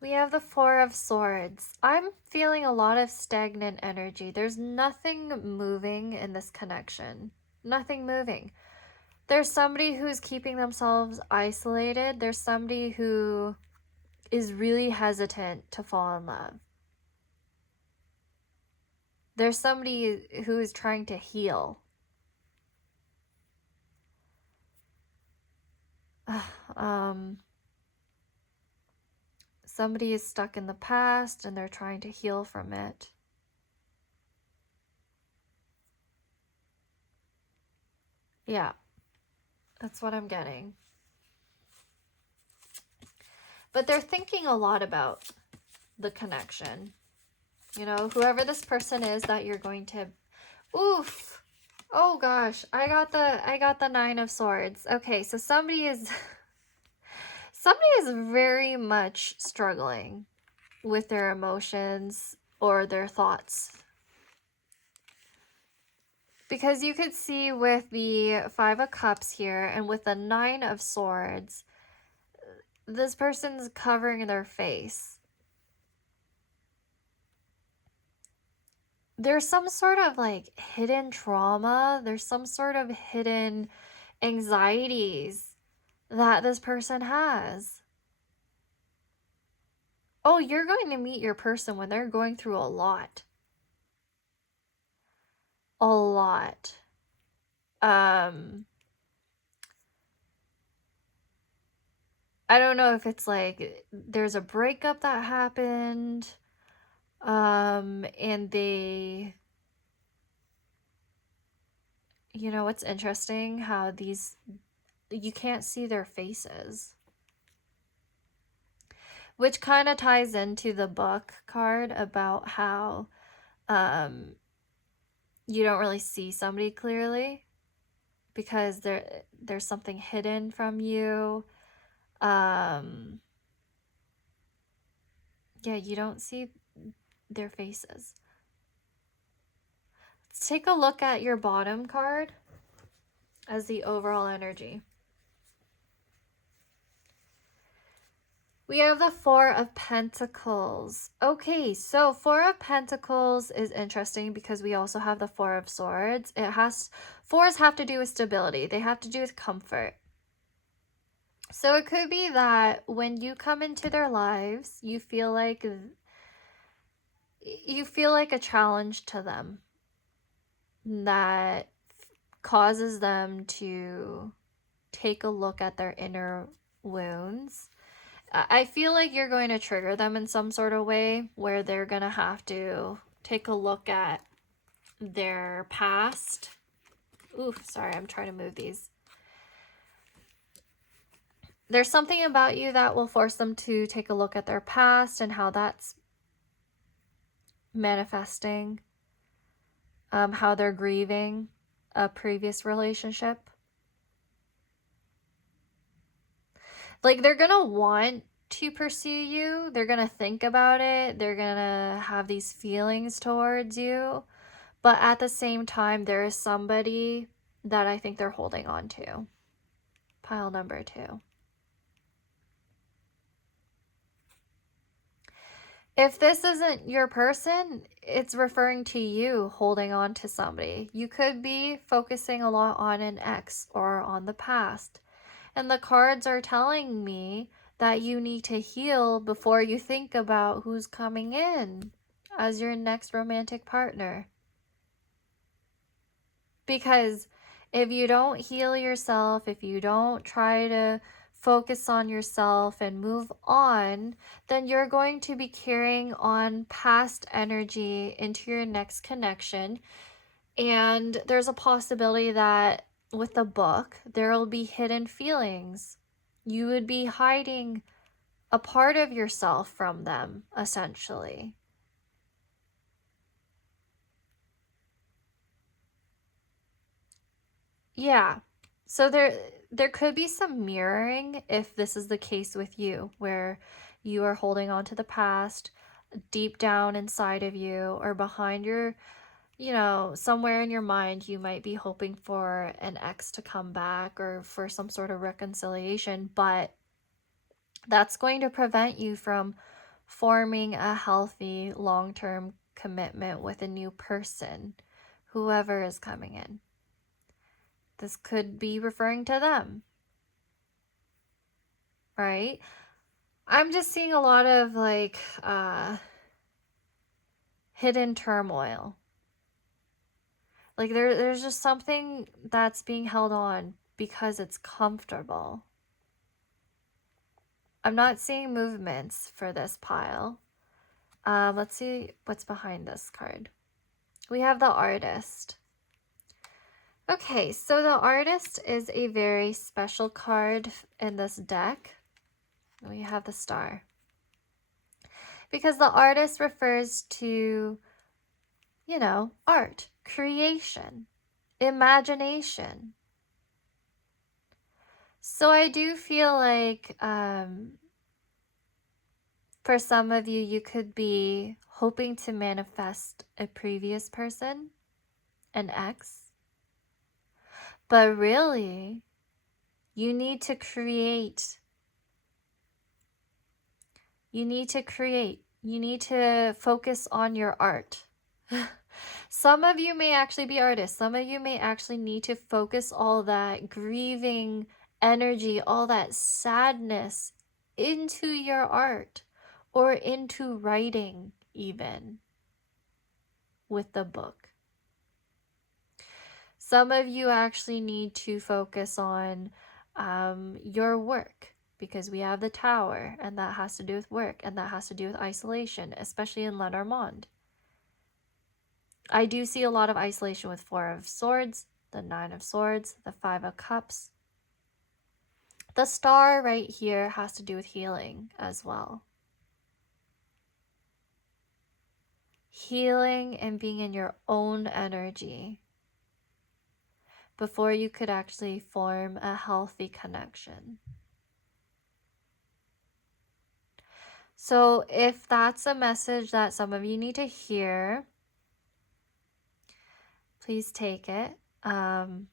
We have the Four of Swords. I'm feeling a lot of stagnant energy. There's nothing moving in this connection. Nothing moving. There's somebody who's keeping themselves isolated. There's somebody who is really hesitant to fall in love. There's somebody who is trying to heal. Somebody is stuck in the past and they're trying to heal from it. Yeah, that's what I'm getting. But they're thinking a lot about the connection. You know, whoever this person is that you're going to... Oof! Oh gosh, I got the Nine of Swords. Okay, so somebody is very much struggling with their emotions or their thoughts Because you could see with the Five of Cups here and with the Nine of Swords, this person's covering their face. There's some sort of like hidden trauma. There's some sort of hidden anxieties that this person has. Oh, you're going to meet your person when they're going through a lot. A lot. I don't know if it's like there's a breakup that happened, and they, you know, it's interesting how these, you can't see their faces, which kind of ties into the book card about how, you don't really see somebody clearly because there's something hidden from you. Yeah, you don't see their faces. Let's take a look at your bottom card as the overall energy. We have the Four of Pentacles. Okay, so Four of Pentacles is interesting because we also have the Four of Swords. Fours have to do with stability. They have to do with comfort. So it could be that when you come into their lives, you feel like a challenge to them that causes them to take a look at their inner wounds. I feel like you're going to trigger them in some sort of way where they're going to have to take a look at their past. Ooh, sorry, I'm trying to move these. There's something about you that will force them to take a look at their past and how that's manifesting, how they're grieving a previous relationship. Like, they're gonna want to pursue you. They're gonna think about it. They're gonna have these feelings towards you. But at the same time, there is somebody that I think they're holding on to. Pile number 2. If this isn't your person, it's referring to you holding on to somebody. You could be focusing a lot on an ex or on the past. And the cards are telling me that you need to heal before you think about who's coming in as your next romantic partner. Because if you don't heal yourself, if you don't try to focus on yourself and move on, then you're going to be carrying on past energy into your next connection. And there's a possibility that with the book, there will be hidden feelings. You would be hiding a part of yourself from them, essentially. Yeah. So there could be some mirroring if this is the case with you, where you are holding on to the past deep down inside of you, or behind your, you know, somewhere in your mind, you might be hoping for an ex to come back or for some sort of reconciliation, but that's going to prevent you from forming a healthy long-term commitment with a new person, whoever is coming in. This could be referring to them, right? I'm just seeing a lot of like hidden turmoil. Like there's just something that's being held on because it's comfortable. I'm not seeing movements for this pile. Let's see what's behind this card. We have the Artist. Okay, so the Artist is a very special card in this deck. We have the Star. Because the Artist refers to, you know, art, creation, imagination. So I do feel like for some of you, you could be hoping to manifest a previous person, an ex. But really, you need to create. You need to create. You need to focus on your art. Some of you may actually be artists. Some of you may actually need to focus all that grieving energy, all that sadness into your art or into writing even with the book. Some of you actually need to focus on your work, because we have the Tower, and that has to do with work, and that has to do with isolation, especially in Lenormand. I do see a lot of isolation with Four of Swords, the Nine of Swords, the Five of Cups. The Star right here has to do with healing as well. Healing and being in your own energy before you could actually form a healthy connection. So if that's a message that some of you need to hear, please take it. Some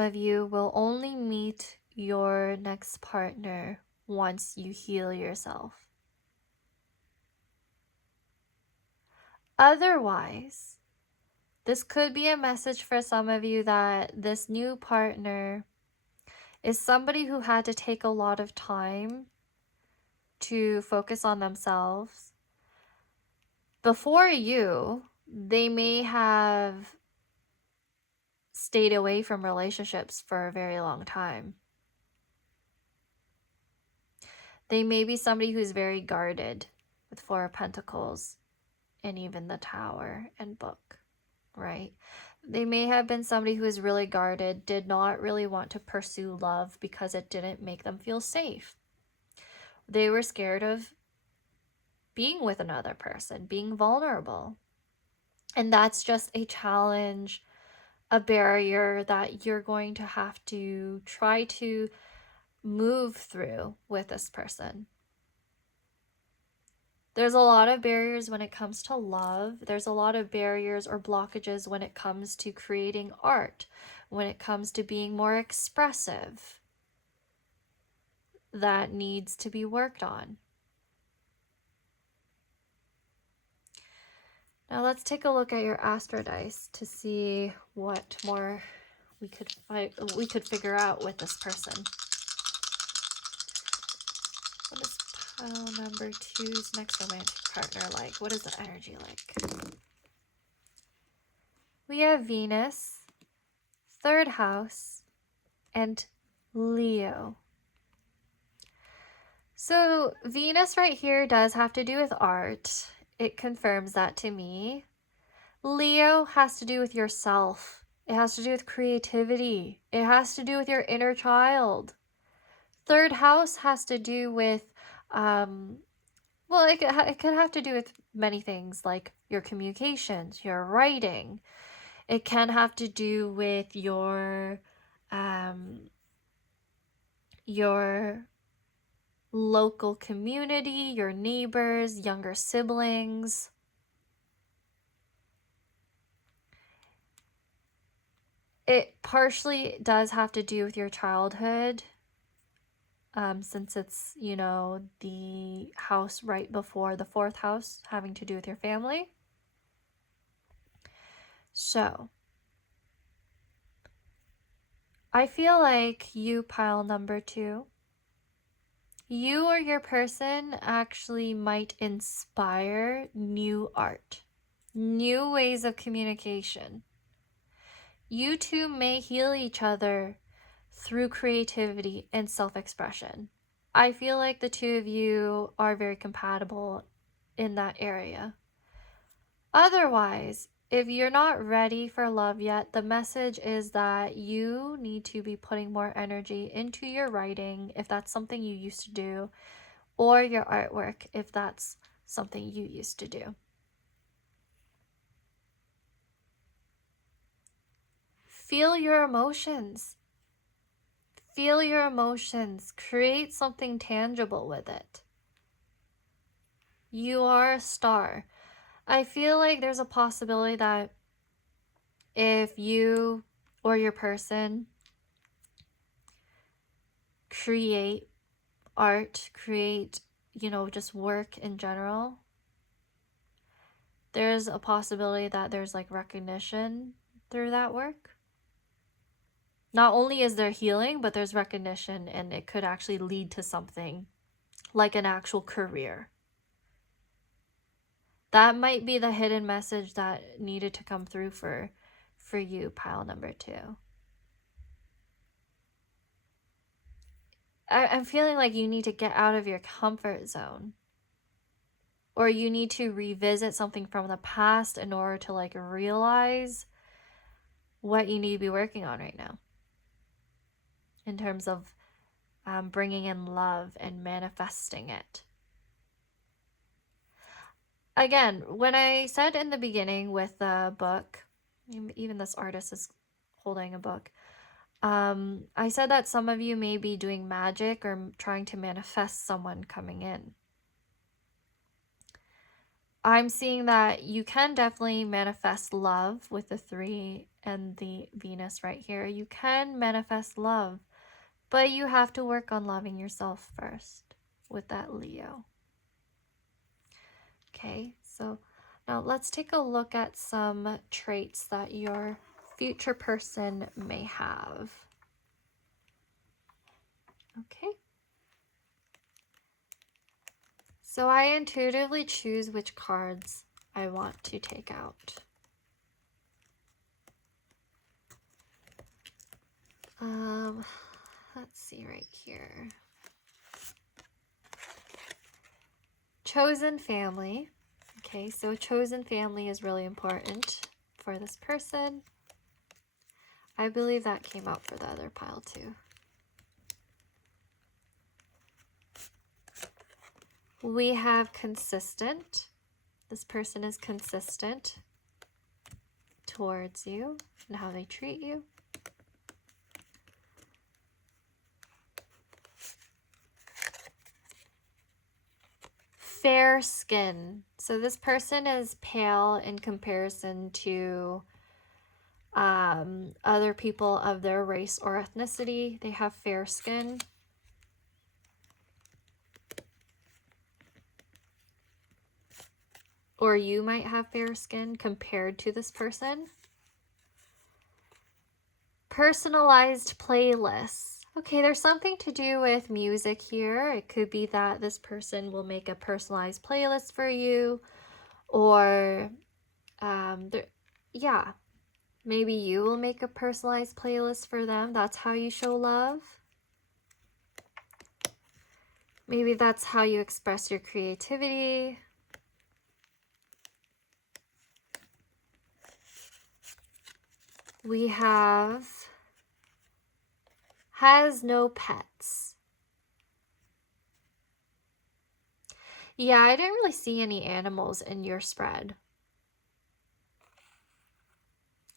of you will only meet your next partner once you heal yourself. Otherwise, this could be a message for some of you that this new partner is somebody who had to take a lot of time to focus on themselves. Before you, they may have stayed away from relationships for a very long time. They may be somebody who's very guarded with Four of Pentacles and even the Tower and book, right? They may have been somebody who is really guarded, did not really want to pursue love because it didn't make them feel safe. They were scared of being with another person, being vulnerable. And that's just a challenge, a barrier that you're going to have to try to move through with this person. There's a lot of barriers when it comes to love. There's a lot of barriers or blockages when it comes to creating art, when it comes to being more expressive, that needs to be worked on. Now let's take a look at your Astro dice to see what more we could figure out with this person. What is pile number 2's next romantic partner like? What is the energy like? We have Venus, 3rd house, and Leo. So Venus right here does have to do with art. It confirms that to me. Leo has to do with yourself. It has to do with creativity. It has to do with your inner child. 3rd house has to do with, well, it could have to do with many things like your communications, your writing. It can have to do with your local community, your neighbors, younger siblings. It partially does have to do with your childhood, since it's, you know, the house right before the 4th house having to do with your family. So, I feel like you, pile number 2, you or your person actually might inspire new art, new ways of communication. You two may heal each other through creativity and self-expression. I feel like the two of you are very compatible in that area. Otherwise, if you're not ready for love yet, the message is that you need to be putting more energy into your writing, if that's something you used to do, or your artwork, if that's something you used to do. Feel your emotions. Feel your emotions. Create something tangible with it. You are a star. I feel like there's a possibility that if you or your person create art, create, you know, just work in general, there's a possibility that there's like recognition through that work. Not only is there healing, but there's recognition, and it could actually lead to something like an actual career. That might be the hidden message that needed to come through for you, pile number 2. I'm feeling like you need to get out of your comfort zone. Or you need to revisit something from the past in order to like realize what you need to be working on right now. In terms of bringing in love and manifesting it. Again, when I said in the beginning with the book, even this artist is holding a book, I said that some of you may be doing magic or trying to manifest someone coming in. I'm seeing that you can definitely manifest love with the 3 and the Venus right here. You can manifest love, but you have to work on loving yourself first with that Leo. Okay, so now let's take a look at some traits that your future person may have. Okay. So I intuitively choose which cards I want to take out. Let's see right here. Chosen family. Okay, so chosen family is really important for this person. I believe that came out for the other pile too. We have consistent. This person is consistent towards you and how they treat you. Fair skin. So this person is pale in comparison to other people of their race or ethnicity. They have fair skin. Or you might have fair skin compared to this person. Personalized playlists. Okay, there's something to do with music here. It could be that this person will make a personalized playlist for you, or yeah, maybe you will make a personalized playlist for them. That's how you show love. Maybe that's how you express your creativity. We have has no pets. Yeah, I didn't really see any animals in your spread.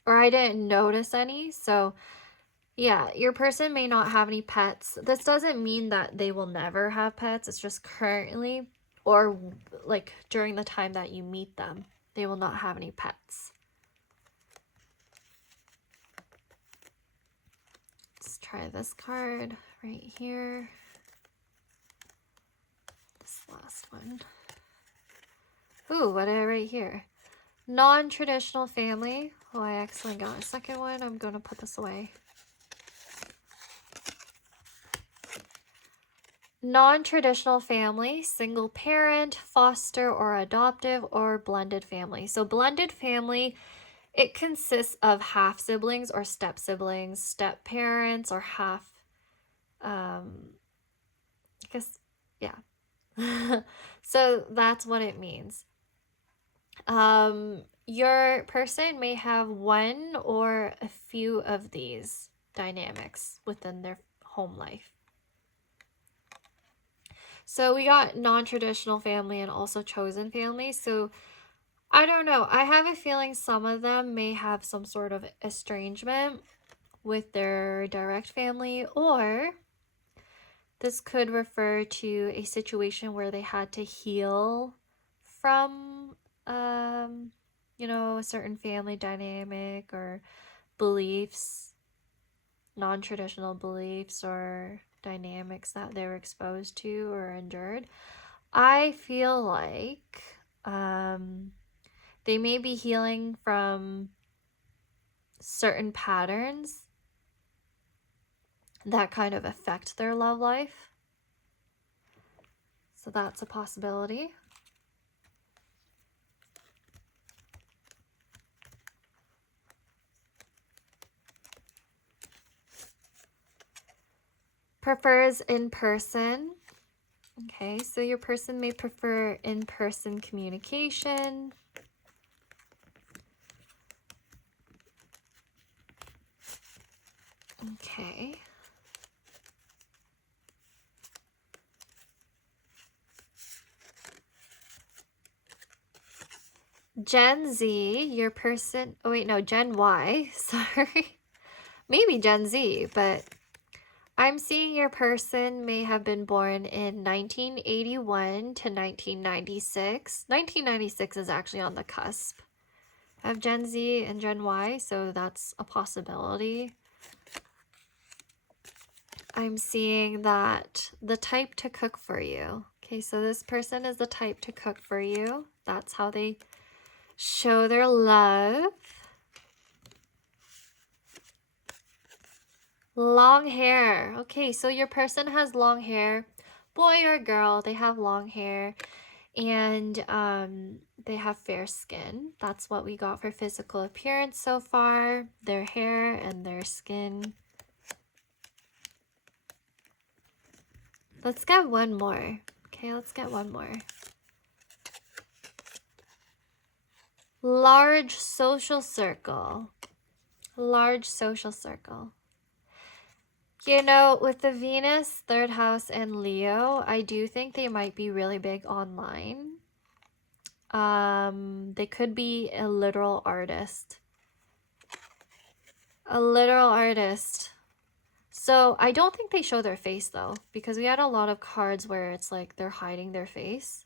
Or I didn't notice any. So yeah, your person may not have any pets. This doesn't mean that they will never have pets. It's just currently, or like during the time that you meet them, they will not have any pets. Let's try this card right here. This last one. Ooh, what did I write here? Non-traditional family. Oh, I accidentally got a second one. I'm going to put this away. Non-traditional family, single parent, foster or adoptive, or blended family. So blended family, it consists of half siblings or step siblings, step parents, or half, I guess, yeah. So that's what it means. Your person may have one or a few of these dynamics within their home life. So we got non-traditional family and also chosen family. So I don't know. I have a feeling some of them may have some sort of estrangement with their direct family, or this could refer to a situation where they had to heal from, you know, a certain family dynamic or beliefs non-traditional beliefs or dynamics that they were exposed to or endured. I feel like they may be healing from certain patterns that kind of affect their love life. So that's a possibility. Prefers in person. Okay, so your person may prefer in-person communication. Okay. Gen Z, your person, oh wait, no, Gen Y, sorry. Maybe Gen Z, but I'm seeing your person may have been born in 1981 to 1996. 1996 is actually on the cusp of Gen Z and Gen Y, so that's a possibility. I'm seeing that the type to cook for you. Okay, so this person is the type to cook for you. That's how they show their love. Long hair. Okay, so your person has long hair. Boy or girl, they have long hair. And they have fair skin. That's what we got for physical appearance so far. Their hair and their skin. Let's get one more. Okay, let's get one more. Large social circle. Large social circle. You know, with the Venus, third house, and Leo, I do think they might be really big online. They could be a literal artist. A literal artist. So I don't think they show their face though, because we had a lot of cards where it's like they're hiding their face.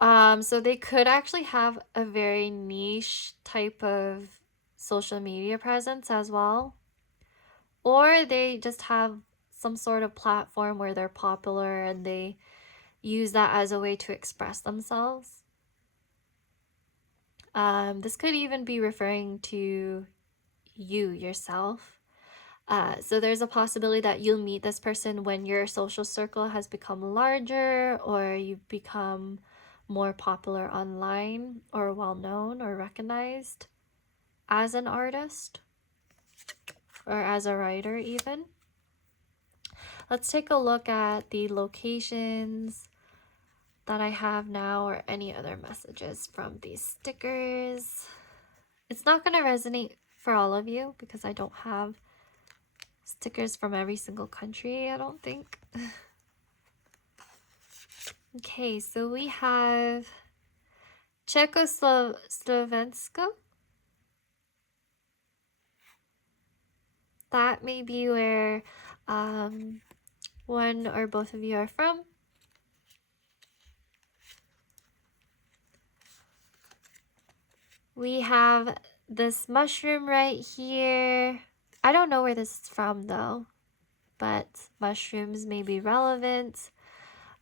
So they could actually have a very niche type of social media presence as well. Or they just have some sort of platform where they're popular and they use that as a way to express themselves. This could even be referring to you yourself. So there's a possibility that you'll meet this person when your social circle has become larger or you've become more popular online or well-known or recognized as an artist or as a writer even. Let's take a look at the locations that I have now or any other messages from these stickers. It's not going to resonate for all of you because I don't have stickers from every single country, I don't think. Okay, so we have Czechoslovensko. That may be where one or both of you are from. We have this mushroom right here. I don't know where this is from though, but mushrooms may be relevant.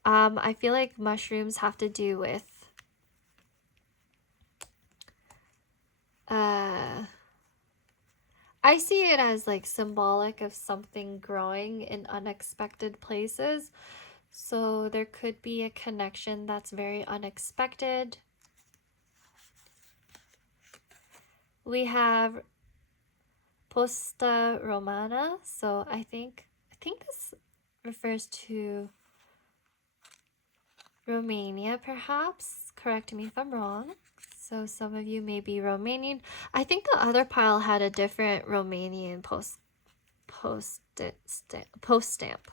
I feel like mushrooms have to do with I see it as like symbolic of something growing in unexpected places. So there could be a connection that's very unexpected. We have Posta Romana. So I think this refers to Romania, perhaps. Correct me if I'm wrong. So some of you may be Romanian. I think the other pile had a different Romanian post stamp.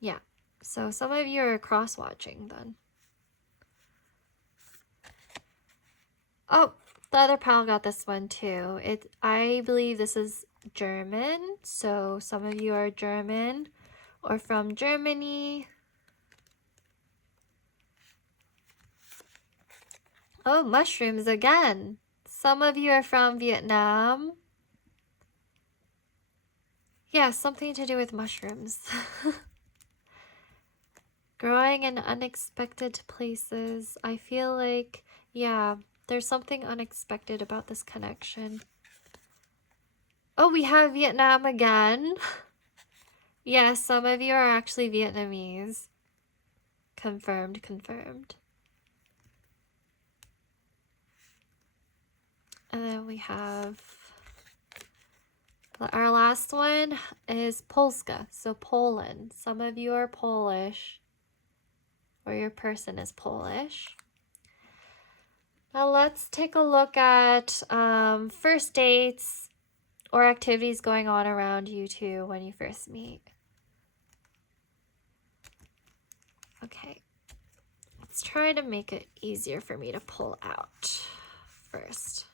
Yeah. So some of you are cross-watching then. Oh, the other pile got this one too. I believe this is German. So some of you are German or from Germany. Oh, mushrooms again. Some of you are from Vietnam. Yeah, something to do with mushrooms. Growing in unexpected places. I feel like, yeah, there's something unexpected about this connection. Oh, we have Vietnam again. Yes, some of you are actually Vietnamese. Confirmed, confirmed. And then we have our last one is Polska, so Poland. Some of you are Polish, or your person is Polish. Now let's take a look at first dates or activities going on around you two when you first meet. Okay, let's try to make it easier for me to pull out first.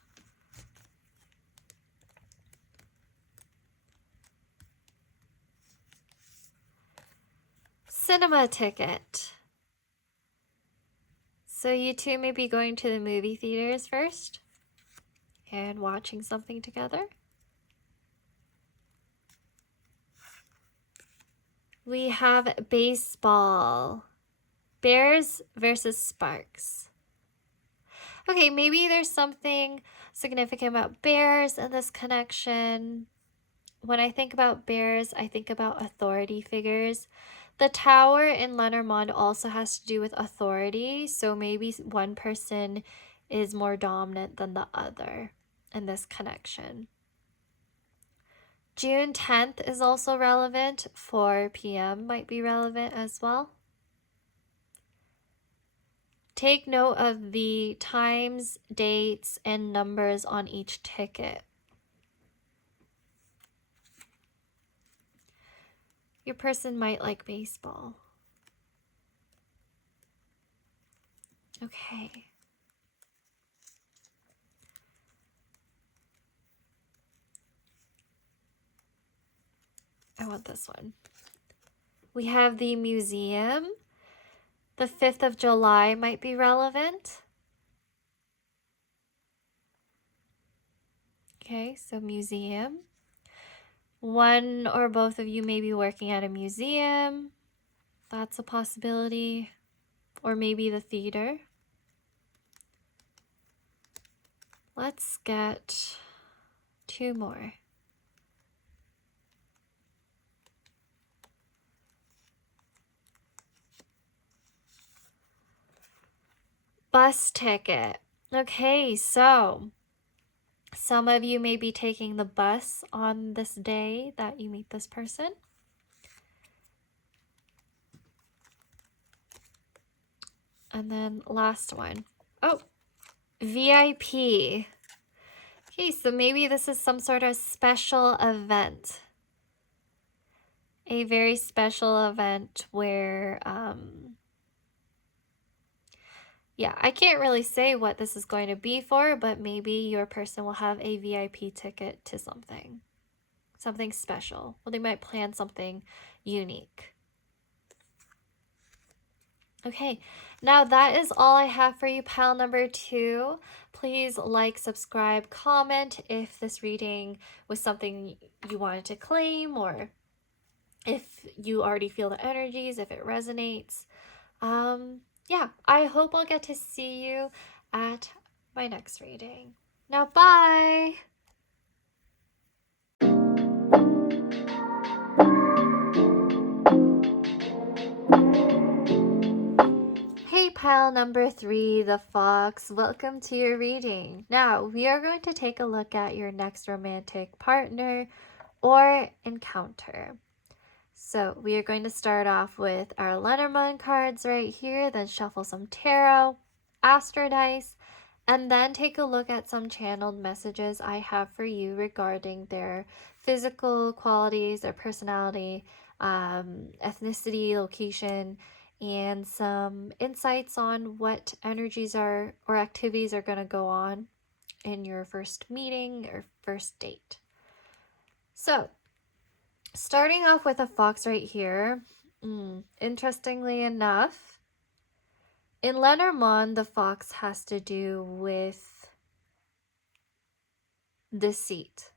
Cinema ticket. So you two may be going to the movie theaters first and watching something together. We have baseball. Bears versus Sparks. Okay, maybe there's something significant about bears in this connection. When I think about bears, I think about authority figures. The tower in Lenormand also has to do with authority, so maybe one person is more dominant than the other in this connection. June 10th is also relevant. 4 p.m. might be relevant as well. Take note of the times, dates, and numbers on each ticket. Your person might like baseball. Okay. I want this one. We have the museum. The 5th of July might be relevant. Okay, so museum. One or both of you may be working at a museum. That's a possibility. Or maybe the theater. Let's get 2 more. Bus ticket. Okay, so some of you may be taking the bus on this day that you meet this person. And then last one. Oh, VIP. Okay, so maybe this is some sort of special event. A very special event where, yeah, I can't really say what this is going to be for, but maybe your person will have a VIP ticket to something. Something special. Well, they might plan something unique. Okay, now that is all I have for you, pile number 2. Please like, subscribe, comment if this reading was something you wanted to claim, or if you already feel the energies, if it resonates. Yeah, I hope I'll get to see you at my next reading. Now, bye! Hey, pile number 3, the Fox. Welcome to your reading. Now, we are going to take a look at your next romantic partner or encounter. So we are going to start off with our Lenormand cards right here, then shuffle some tarot, astro dice, and then take a look at some channeled messages I have for you regarding their physical qualities, their personality, ethnicity, location, and some insights on what energies are or activities are going to go on in your first meeting or first date. So starting off with a fox right here, interestingly enough, in Lenormand, the fox has to do with deceit.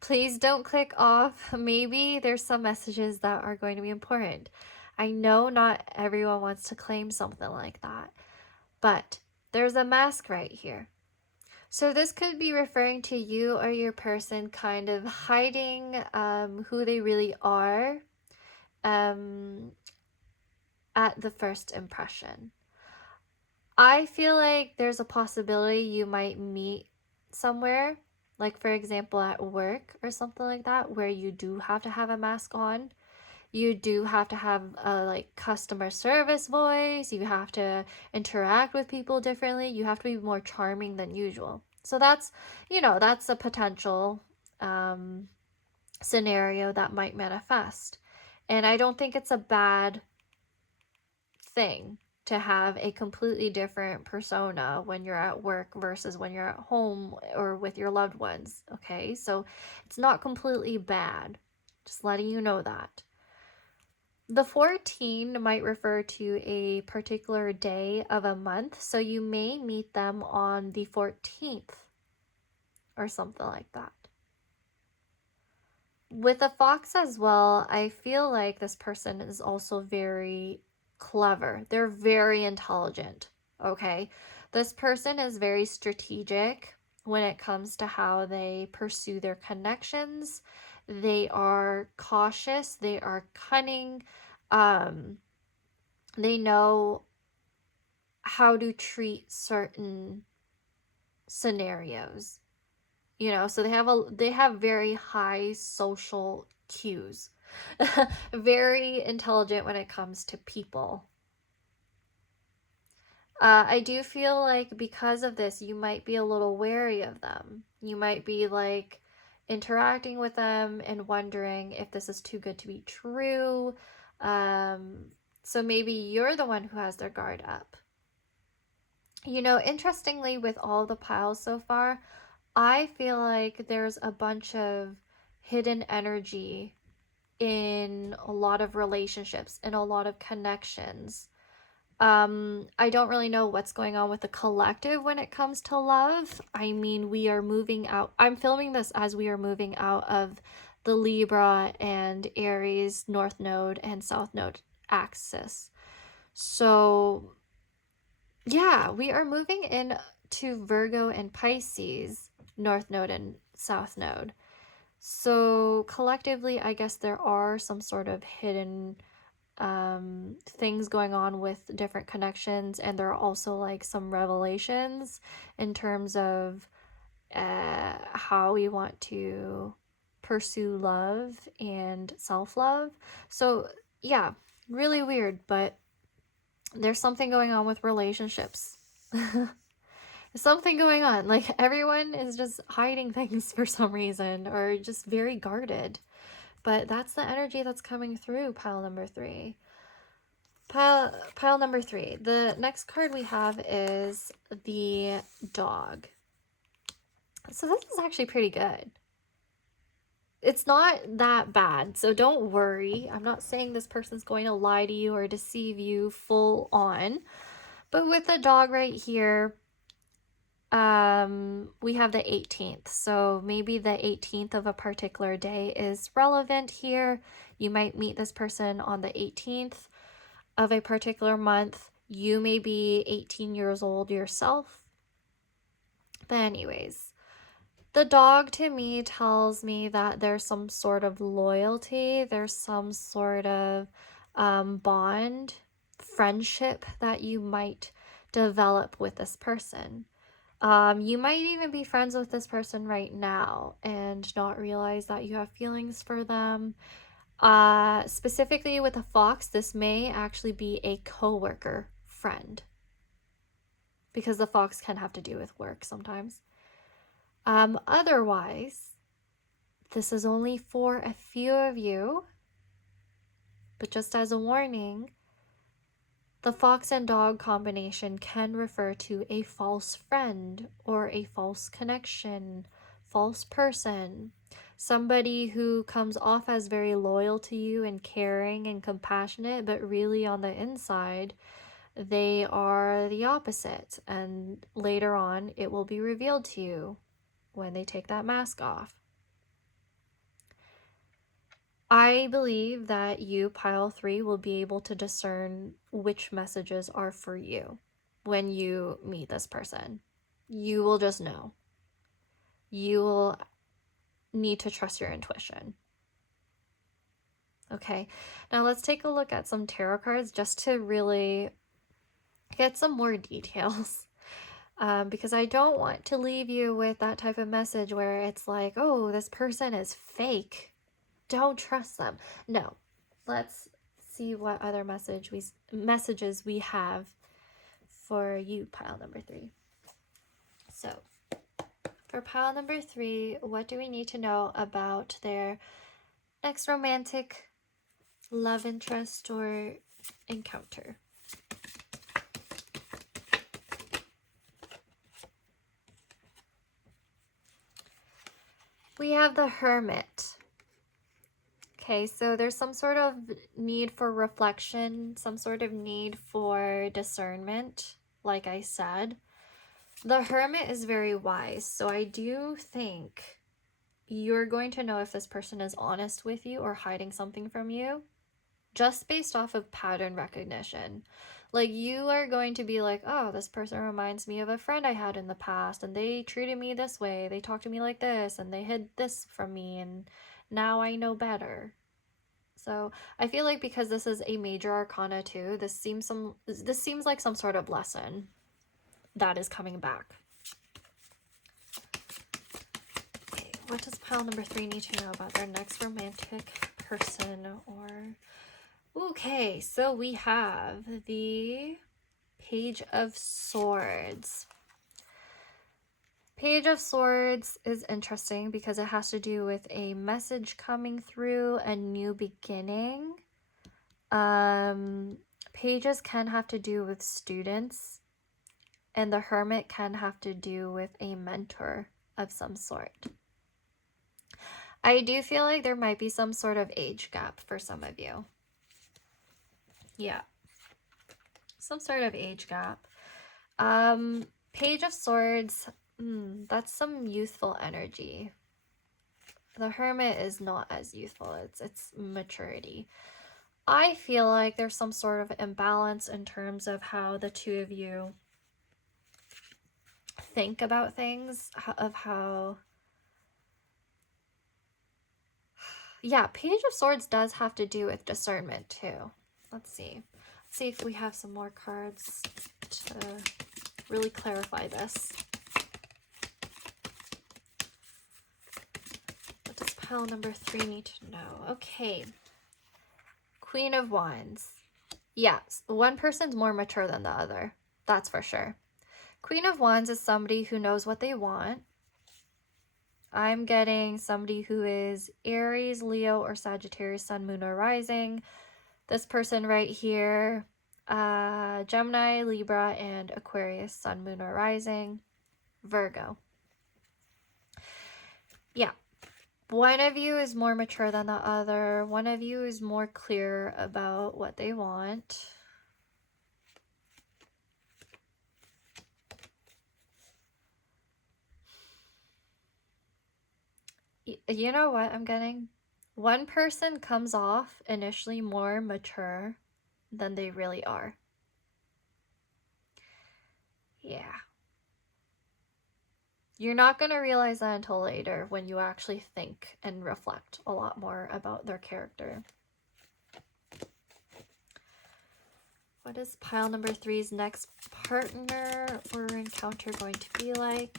Please don't click off. Maybe there's some messages that are going to be important. I know not everyone wants to claim something like that, but there's a mask right here. So this could be referring to you or your person kind of hiding who they really are at the first impression. I feel like there's a possibility you might meet somewhere, like for example at work or something like that, where you do have to have a mask on. You do have to have a like customer service voice. You have to interact with people differently. You have to be more charming than usual. So that's, that's a potential scenario that might manifest. And I don't think it's a bad thing to have a completely different persona when you're at work versus when you're at home or with your loved ones. Okay, so it's not completely bad. Just letting you know that. The 14 might refer to a particular day of a month, so you may meet them on the 14th or something like that. With a fox as well, I feel like this person is also very clever. They're very intelligent, okay? This person is very strategic when it comes to how they pursue their connections. They are cautious, they are cunning, they know how to treat certain scenarios. So they have very high social cues. Very intelligent when it comes to people. I do feel like because of this, you might be a little wary of them. You might be like interacting with them and wondering if this is too good to be true. So maybe you're the one who has their guard up. Interestingly, with all the piles so far, I feel like there's a bunch of hidden energy in a lot of relationships, in a lot of connections. I don't really know what's going on with the collective when it comes to love. I mean, we are moving out. I'm filming this as we are moving out of the Libra and Aries North Node and South Node axis. So, yeah, we are moving in to Virgo and Pisces, North Node and South Node. So, collectively, I guess there are some sort of hidden things going on with different connections, and there are also like some revelations in terms of how we want to pursue love and self-love. So yeah, really weird, but there's something going on with relationships. Something going on, like everyone is just hiding things for some reason or just very guarded. But that's the energy that's coming through pile number 3. Pile number 3. The next card we have is the dog. So this is actually pretty good. It's not that bad, so don't worry. I'm not saying this person's going to lie to you or deceive you full on. But with the dog right here, we have the 18th. So maybe the 18th of a particular day is relevant here. You might meet this person on the 18th of a particular month. You may be 18 years old yourself. But anyways, the dog to me tells me that there's some sort of loyalty. There's some sort of bond, friendship that you might develop with this person. You might even be friends with this person right now and not realize that you have feelings for them. Specifically with a fox, this may actually be a coworker friend, because the fox can have to do with work sometimes. Otherwise, this is only for a few of you, but just as a warning, the fox and dog combination can refer to a false friend or a false connection, false person, somebody who comes off as very loyal to you and caring and compassionate, but really on the inside, they are the opposite. And later on, it will be revealed to you when they take that mask off. I believe that you, pile 3, will be able to discern which messages are for you when you meet this person. You will just know. You will need to trust your intuition. Okay, now let's take a look at some tarot cards just to really get some more details. Because I don't want to leave you with that type of message where it's like, oh, this person is fake. Don't trust them. No. Let's see what other messages we have for you, pile number 3. So, for pile number 3, what do we need to know about their next romantic love interest or encounter? We have the Hermit. Okay, so there's some sort of need for reflection, some sort of need for discernment, like I said. The Hermit is very wise, so I do think you're going to know if this person is honest with you or hiding something from you, just based off of pattern recognition. Like, you are going to be like, oh, this person reminds me of a friend I had in the past, and they treated me this way, they talked to me like this, and they hid this from me, and now I know better. So I feel like because this is a major arcana too, this seems like some sort of lesson that is coming back. Okay, what does pile number 3 need to know about their next romantic person? Or okay, so we have the Page of Swords. Page of Swords is interesting because it has to do with a message coming through, a new beginning. Pages can have to do with students, and the Hermit can have to do with a mentor of some sort. I do feel like there might be some sort of age gap for some of you. Yeah. Some sort of age gap. Page of Swords, that's some youthful energy. The Hermit is not as youthful. It's maturity. I feel like there's some sort of imbalance in terms of how the two of you think about things, of how... Yeah, Page of Swords does have to do with discernment too. Let's see. Let's see if we have some more cards to really clarify this. What does pile number 3 need to know? Okay. Queen of Wands. Yes, one person's more mature than the other. That's for sure. Queen of Wands is somebody who knows what they want. I'm getting somebody who is Aries, Leo, or Sagittarius, Sun, Moon, or Rising. This person right here, Gemini, Libra, and Aquarius, Sun, Moon, or Rising. Virgo. Yeah. One of you is more mature than the other. One of you is more clear about what they want. You know what I'm getting? One person comes off initially more mature than they really are. Yeah. You're not going to realize that until later when you actually think and reflect a lot more about their character. What is pile number 3's next partner or encounter going to be like?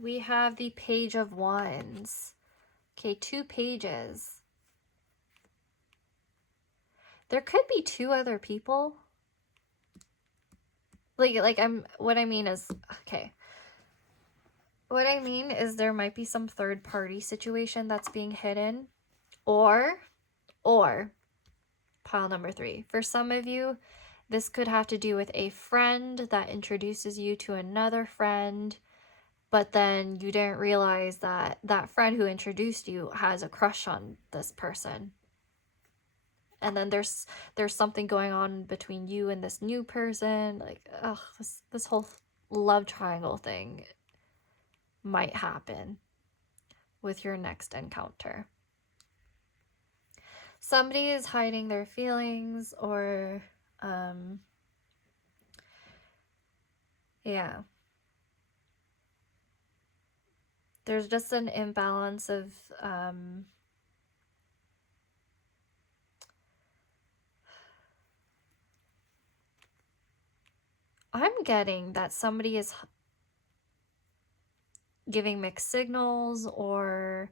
We have the Page of Wands. Okay, 2 pages. There could be 2 other people. What I mean is there might be some third party situation that's being hidden, or pile number 3. For some of you, this could have to do with a friend that introduces you to another friend, but then you didn't realize that that friend who introduced you has a crush on this person. And then there's something going on between you and this new person. Like, this whole love triangle thing might happen. with your next encounter. Somebody is hiding their feelings, or yeah, there's just an imbalance of I'm getting that somebody is giving mixed signals, or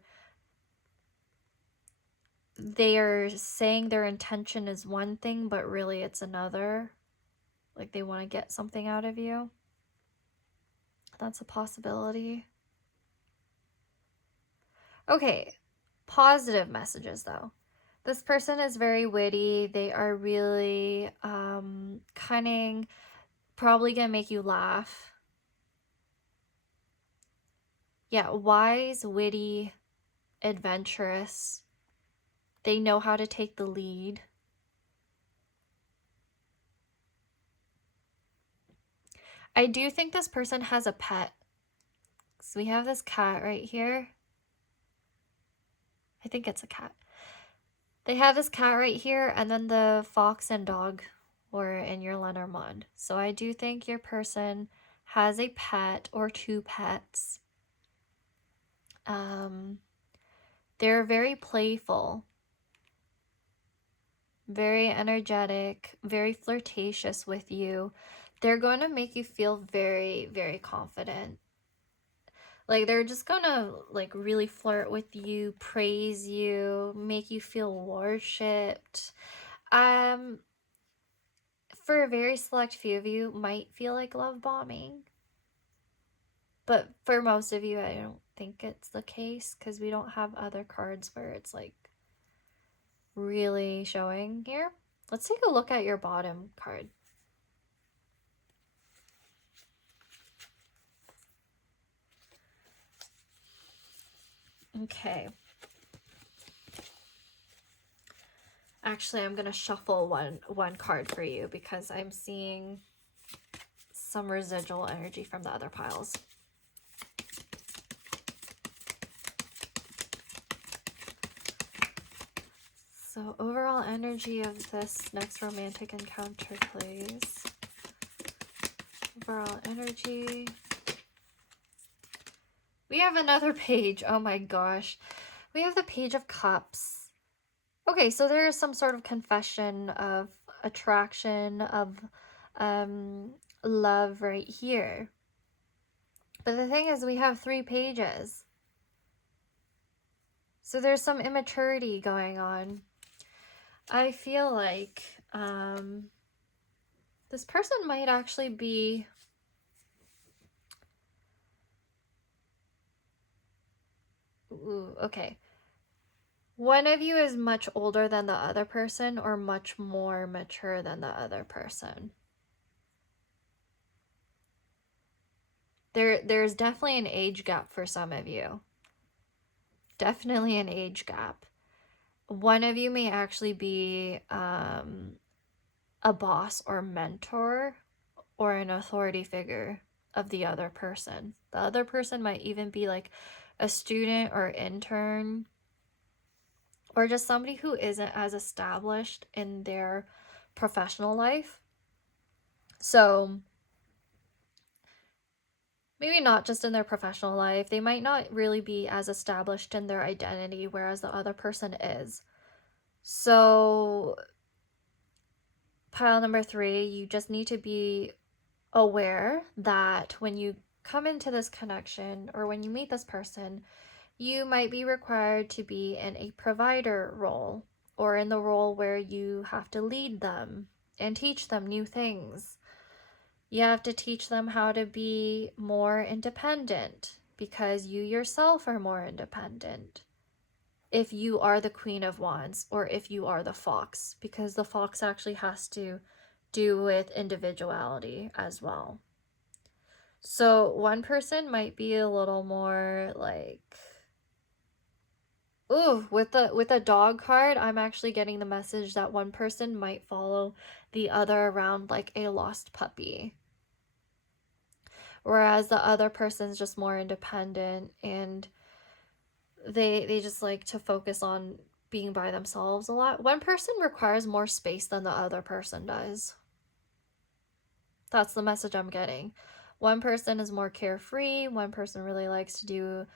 they are saying their intention is one thing, but really it's another. Like they want to get something out of you. That's a possibility. Okay, positive messages though. This person is very witty. They are really cunning, probably gonna make you laugh. Yeah, wise, witty, adventurous. They know how to take the lead. I do think this person has a pet. So we have this cat right here. I think it's a cat. They have this cat right here, and then the fox and dog were in your Lenormand. So I do think your person has a pet or two pets. They're very playful, very energetic, very flirtatious with you. They're going to make you feel very, very confident. Like they're just gonna like really flirt with you, praise you, make you feel worshipped. For a very select few of you, might feel like love bombing. But for most of you, I don't think it's the case, because we don't have other cards where it's like really showing here. Let's take a look at your bottom card. Okay. Actually, I'm going to shuffle one card for you, because I'm seeing some residual energy from the other piles. So overall energy of this next romantic encounter, please. Overall energy. We have another page. Oh my gosh. We have the Page of Cups. Okay, so there is some sort of confession of attraction, of love right here. But the thing is, we have 3 pages. So there's some immaturity going on. I feel like this person might actually be... Ooh, okay. One of you is much older than the other person, or much more mature than the other person. There's definitely an age gap for some of you. Definitely an age gap. One of you may actually be a boss or mentor or an authority figure of the other person. The other person might even be like a student or intern, or just somebody who isn't as established in their professional life. So maybe not just in their professional life. They might not really be as established in their identity, whereas the other person is. So pile number 3, you just need to be aware that when you come into this connection, or when you meet this person, you might be required to be in a provider role, or in the role where you have to lead them and teach them new things. You have to teach them how to be more independent, because you yourself are more independent. If you are the Queen of Wands, or if you are the Fox, because the Fox actually has to do with individuality as well. So one person might be a little more like... Ooh, with the dog card, I'm actually getting the message that one person might follow the other around like a lost puppy. Whereas the other person's just more independent, and they just like to focus on being by themselves a lot. One person requires more space than the other person does. That's the message I'm getting. One person is more carefree. One person really likes to do,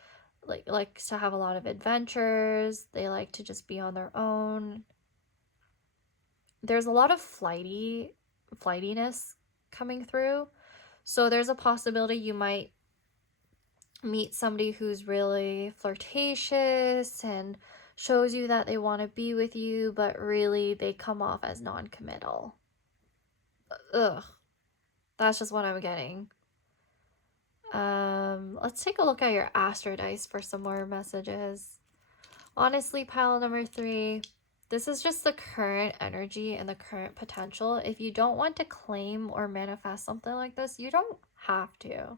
likes to have a lot of adventures. They like to just be on their own. There's a lot of flightiness coming through. So there's a possibility you might meet somebody who's really flirtatious and shows you that they want to be with you, but really they come off as non-committal. Ugh. That's just what I'm getting. Let's take a look at your Astro Dice for some more messages. Honestly, pile number 3, this is just the current energy and the current potential. If you don't want to claim or manifest something like this, you don't have to,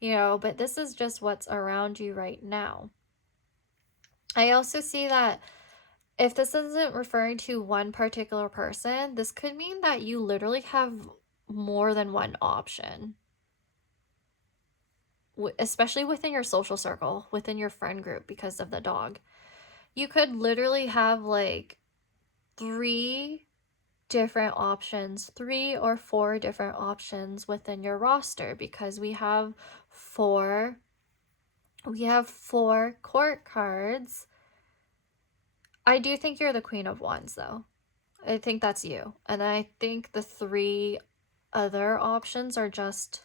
you know, but this is just what's around you right now. I also see that if this isn't referring to one particular person, this could mean that you literally have more than one option, especially within your social circle, within your friend group, because of the dog. You could literally have like 3 different options, 3 or 4 different options within your roster, because we have 4 court cards. I do think you're the Queen of Wands though. I think that's you. And I think the 3 other options are just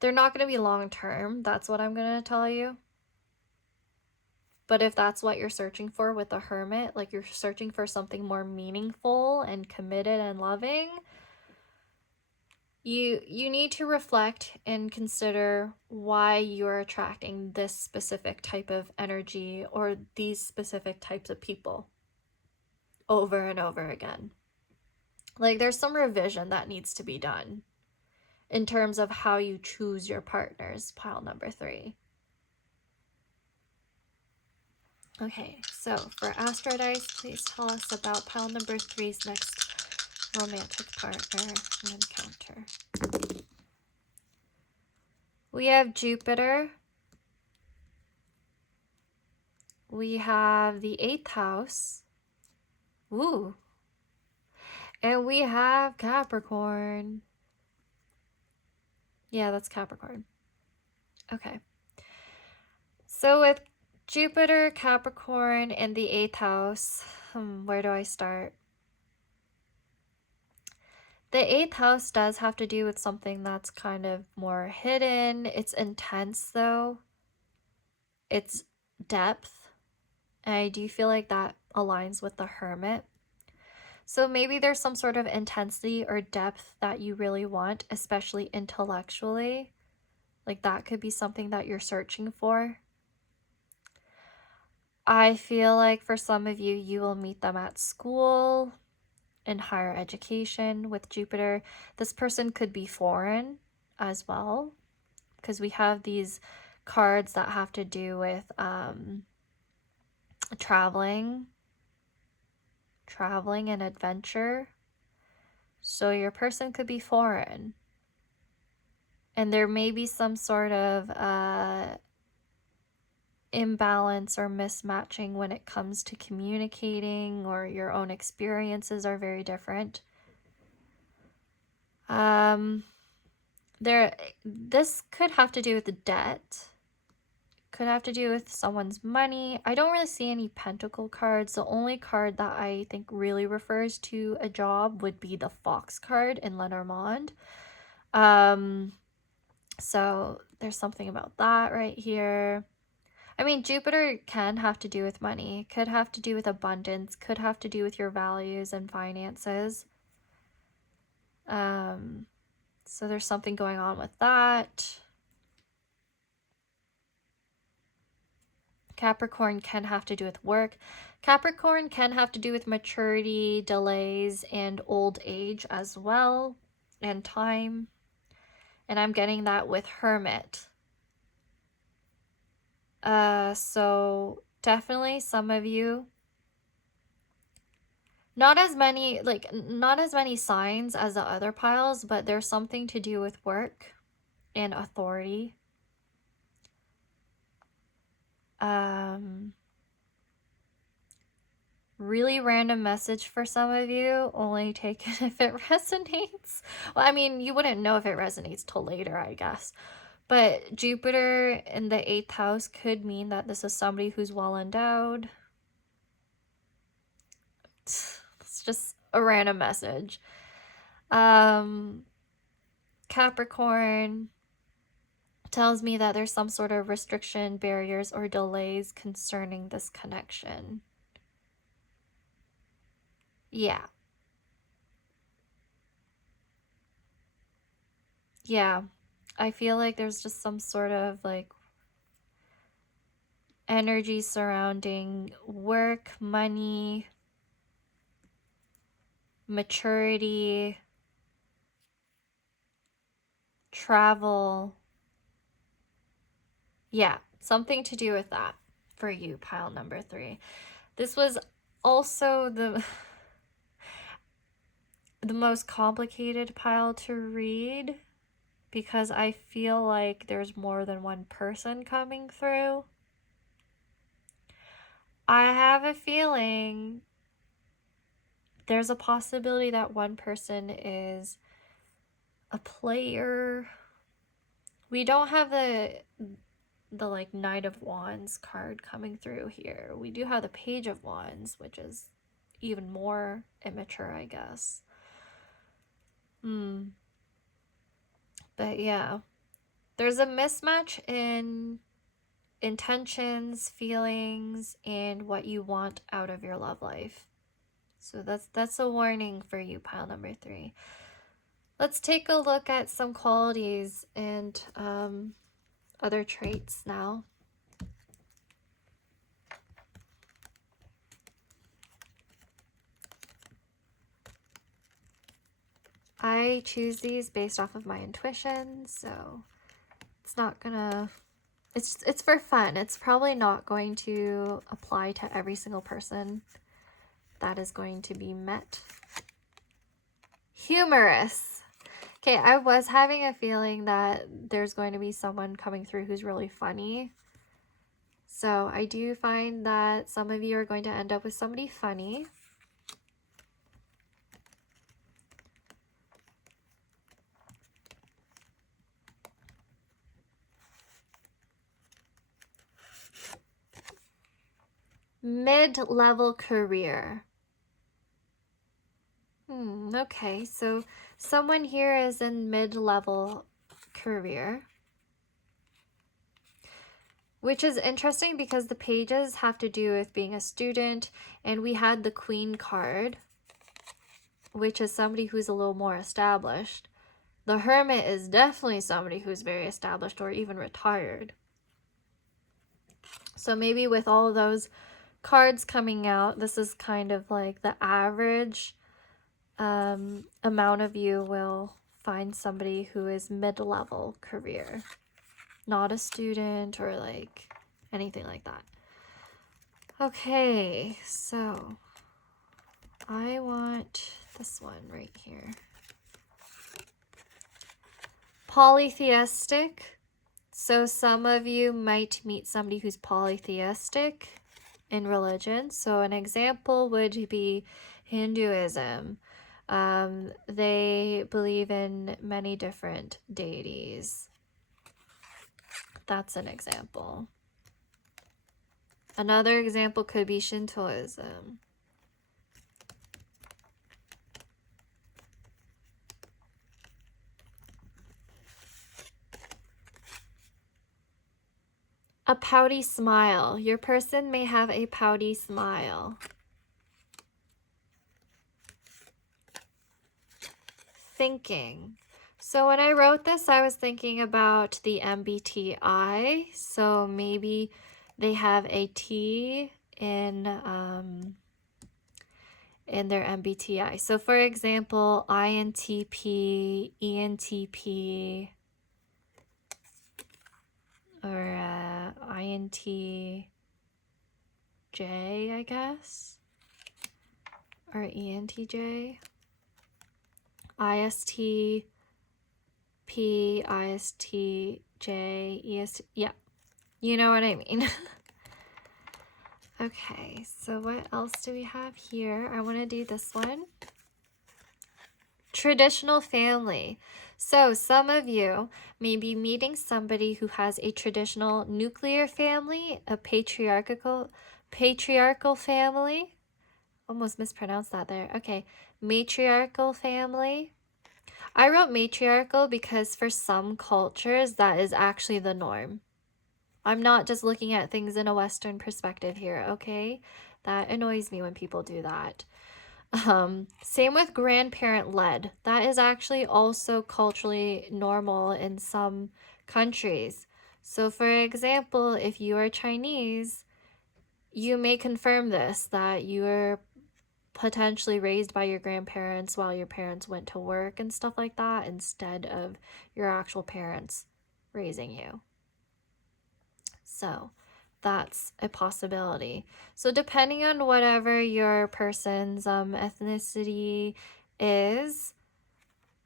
they're not going to be long term. That's what I'm going to tell you. But if that's what you're searching for with the Hermit, like you're searching for something more meaningful and committed and loving, you need to reflect and consider why you're attracting this specific type of energy or these specific types of people over and over again. Like there's some revision that needs to be done in terms of how you choose your partners, pile number 3. Okay, so for Astro Dice, please tell us about pile number 3's next romantic partner and encounter. We have Jupiter. We have the 8th house. Ooh. And we have Capricorn. Yeah, that's Capricorn. Okay. So with Jupiter, Capricorn, and the 8th house, where do I start? The 8th house does have to do with something that's kind of more hidden. It's intense though. It's depth. And I do feel like that aligns with the Hermit. So maybe there's some sort of intensity or depth that you really want, especially intellectually. Like that could be something that you're searching for. I feel like for some of you, you will meet them at school, in higher education with Jupiter. This person could be foreign as well, because we have these cards that have to do with traveling and adventure. So your person could be foreign. And there may be some sort of imbalance or mismatching when it comes to communicating, or your own experiences are very different. This could have to do with the debt. Could have to do with someone's money. I don't really see any pentacle cards. The only card that I think really refers to a job would be the Fox card in Lenormand. So there's something about that right here. I mean, Jupiter can have to do with money, could have to do with abundance, could have to do with your values and finances. So there's something going on with that. Capricorn can have to do with work. Capricorn can have to do with maturity, delays, and old age as well, and time. And I'm getting that with Hermit. So definitely some of you, not as many signs as the other piles, but there's something to do with work and authority. Really random message for some of you. Only take it if it resonates. Well, I mean, you wouldn't know if it resonates till later, I guess. But Jupiter in the 8th house could mean that this is somebody who's well endowed. It's just a random message. Capricorn tells me that there's some sort of restriction, barriers, or delays concerning this connection. Yeah. Yeah. I feel like there's just some sort of like energy surrounding work, money, maturity, travel. Yeah, something to do with that for you, pile number 3. This was also the most complicated pile to read because I feel like there's more than one person coming through. I have a feeling there's a possibility that one person is a player. We don't have the like Knight of Wands card coming through here. We do have the Page of Wands, which is even more immature, I guess. But yeah, there's a mismatch in intentions, feelings, and what you want out of your love life. So that's a warning for you, pile number 3. Let's take a look at some qualities and other traits now. I choose these based off of my intuition, so it's not gonna, it's for fun. It's probably not going to apply to every single person that is going to be met. Humorous. Okay, I was having a feeling that there's going to be someone coming through who's really funny. So I do find that some of you are going to end up with somebody funny. Mid-level career. Okay, so someone here is in mid-level career, which is interesting because the pages have to do with being a student, and we had the Queen card, which is somebody who's a little more established. The Hermit is definitely somebody who's very established or even retired. So maybe with all those cards coming out, this is kind of like the average amount of you will find somebody who is mid-level career, not a student or like anything like that. Okay, so I want this one right here. Polytheistic. So some of you might meet somebody who's polytheistic in religion. So an example would be Hinduism. They believe in many different deities. That's an example. Another example could be Shintoism. A pouty smile. Your person may have a pouty smile. Thinking. So when I wrote this, I was thinking about the MBTI. So maybe they have a T in their MBTI. So for example, INTP, ENTP, or INTJ, I guess, or ENTJ. ISTP, ISTJ, EST, yeah, you know what I mean. Okay, so what else do we have here? I want to do this one. Traditional family. So some of you may be meeting somebody who has a traditional nuclear family, a patriarchal family. Almost mispronounced that there. Okay, matriarchal family. I wrote matriarchal because for some cultures that is actually the norm. I'm not just looking at things in a Western perspective here, okay? That annoys me when people do that. Same with grandparent led. That is actually also culturally normal in some countries. So for example, if you are Chinese, you may confirm this, that you were potentially raised by your grandparents while your parents went to work and stuff like that instead of your actual parents raising you. So that's a possibility. So depending on whatever your person's ethnicity is,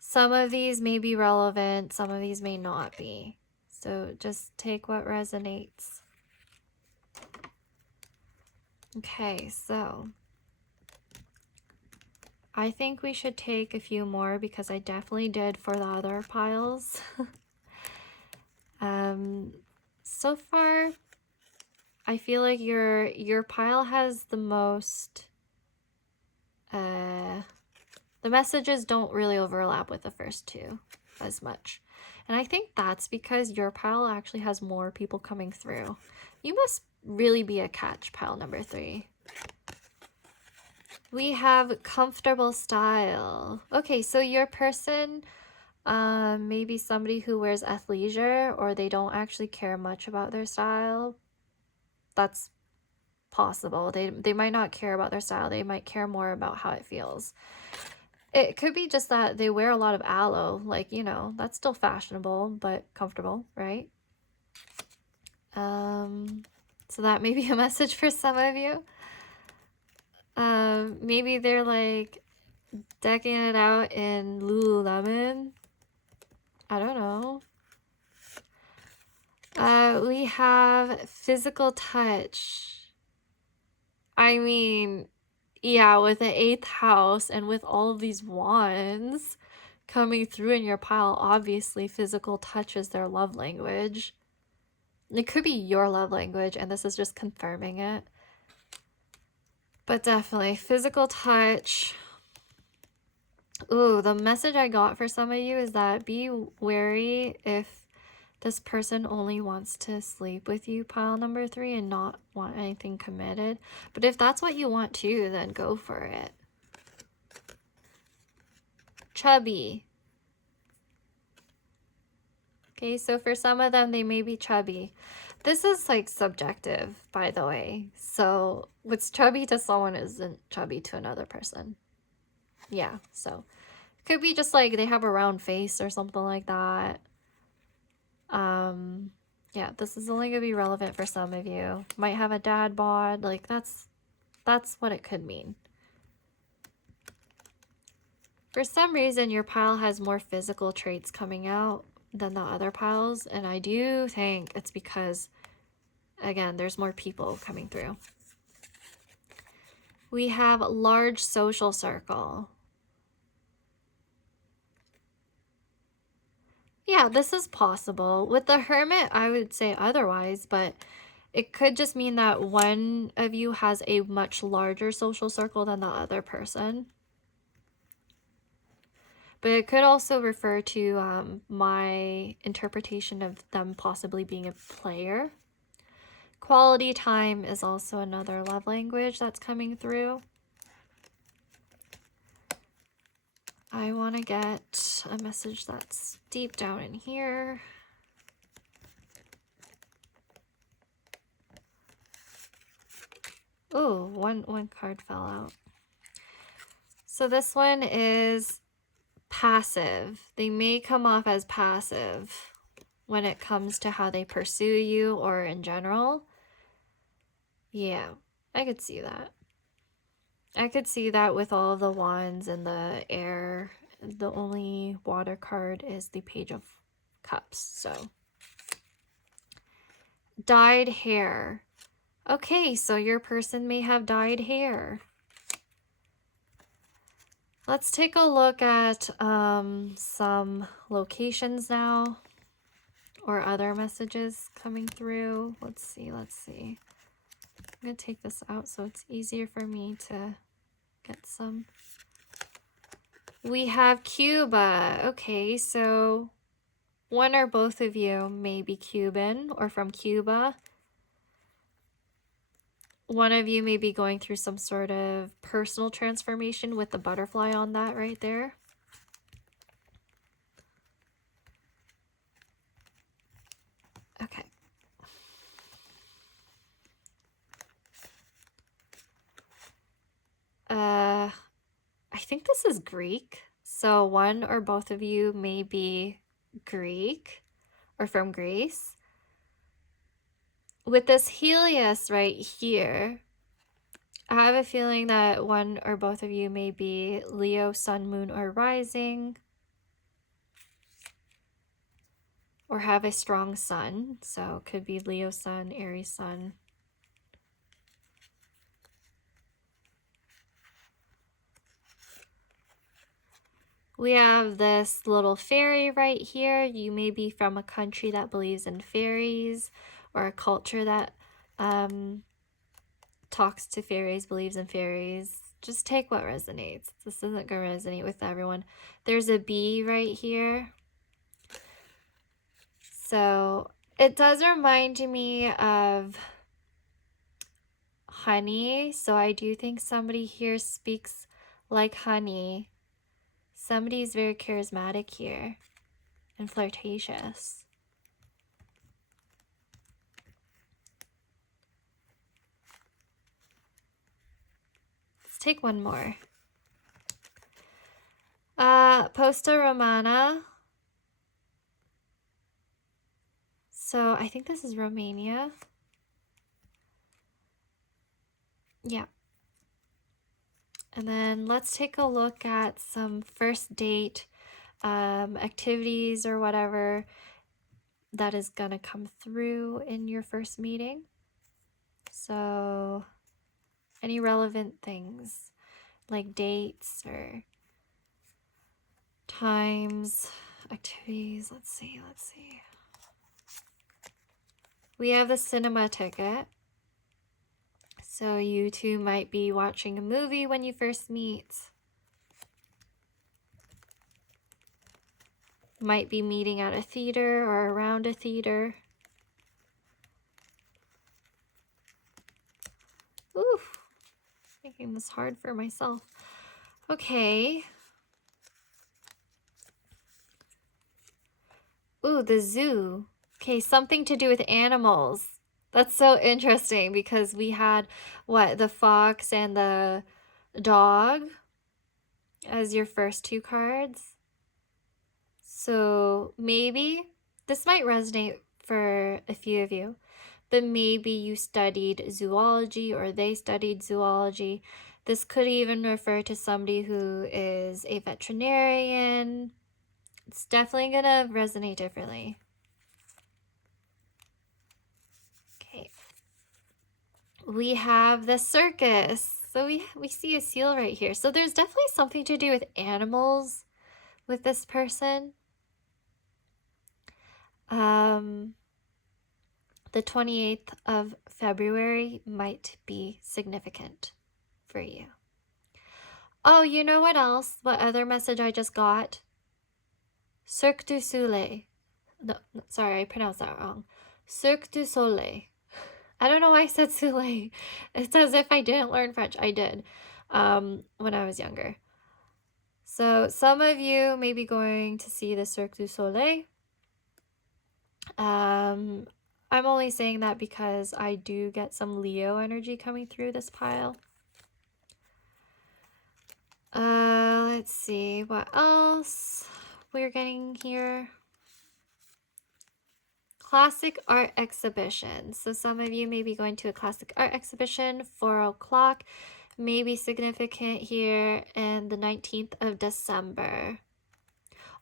some of these may be relevant, some of these may not be. So just take what resonates. Okay, so I think we should take a few more because I definitely did for the other piles. So far, I feel like your pile has the most, the messages don't really overlap with the first two as much. And I think that's because your pile actually has more people coming through. You must really be a catch, pile number 3. We have comfortable style. Okay, so your person, maybe somebody who wears athleisure or they don't actually care much about their style. That's possible. They might not care about their style. They might care more about how it feels. It could be just that they wear a lot of aloe. Like, you know, that's still fashionable, but comfortable, right? So that may be a message for some of you. Maybe they're like decking it out in Lululemon. I don't know. We have physical touch. I mean, yeah, with the 8th house and with all of these wands coming through in your pile, obviously physical touch is their love language. It could be your love language, and this is just confirming it. But definitely, physical touch. Ooh, the message I got for some of you is that be wary if this person only wants to sleep with you, pile number 3, and not want anything committed. But if that's what you want too, then go for it. Chubby. Okay, so for some of them, they may be chubby. This is like subjective, by the way. So what's chubby to someone isn't chubby to another person. Yeah, so it could be just like they have a round face or something like that. Yeah, this is only gonna be relevant for some of you. Might have a dad bod, like that's what it could mean. For some reason, your pile has more physical traits coming out than the other piles, and I do think it's because, again, there's more people coming through. We have large social circle. Yeah, this is possible. With the Hermit, I would say otherwise, but it could just mean that one of you has a much larger social circle than the other person. But it could also refer to my interpretation of them possibly being a player. Quality time is also another love language that's coming through. I want to get a message that's deep down in here. Oh, one card fell out. So this one is passive. They may come off as passive when it comes to how they pursue you or in general. Yeah, I could see that. I could see that with all the wands and the air. The only water card is the Page of Cups. So dyed hair. Okay, so your person may have dyed hair. Let's take a look at some locations now, or other messages coming through. Let's see. I'm gonna take this out so it's easier for me to get some. We have Cuba. Okay, so one or both of you may be Cuban or from Cuba. One of you may be going through some sort of personal transformation with the butterfly on that right there. Okay. I think this is Greek. So one or both of you may be Greek or from Greece. With this Helios right here, I have a feeling that one or both of you may be Leo, Sun, Moon, or Rising, or have a strong Sun. So it could be Leo Sun, Aries Sun. We have this little fairy right here. You may be from a country that believes in fairies, or a culture that talks to fairies, believes in fairies. Just take what resonates. This isn't going to resonate with everyone. There's a bee right here. So it does remind me of honey. So I do think somebody here speaks like honey. Somebody's very charismatic here and flirtatious. Let's take one more. Posta Romana. So I think this is Romania. Yeah. And then let's take a look at some first date activities or whatever that is gonna come through in your first meeting. So any relevant things like dates or times, activities. Let's see. We have the cinema ticket. So you two might be watching a movie when you first meet. Might be meeting at a theater or around a theater. Oof, making this hard for myself. Okay. Ooh, the zoo. Okay, something to do with animals. That's so interesting because we had, what, the fox and the dog as your first two cards. So maybe this might resonate for a few of you, but maybe you studied zoology or they studied zoology. This could even refer to somebody who is a veterinarian. It's definitely gonna resonate differently. Okay. We have the circus. So we see a seal right here. So there's definitely something to do with animals with this person. The 28th of February might be significant for you. Oh, you know what else? What other message I just got? Cirque du Soleil. No, sorry, I pronounced that wrong. Cirque du Soleil. I don't know why I said Soleil. It's as if I didn't learn French. I did when I was younger. So some of you may be going to see the Cirque du Soleil. I'm only saying that because I do get some Leo energy coming through this pile. Let's see what else we're getting here. Classic art exhibition. So some of you may be going to a classic art exhibition, 4 o'clock, may be significant here, and the 19th of December.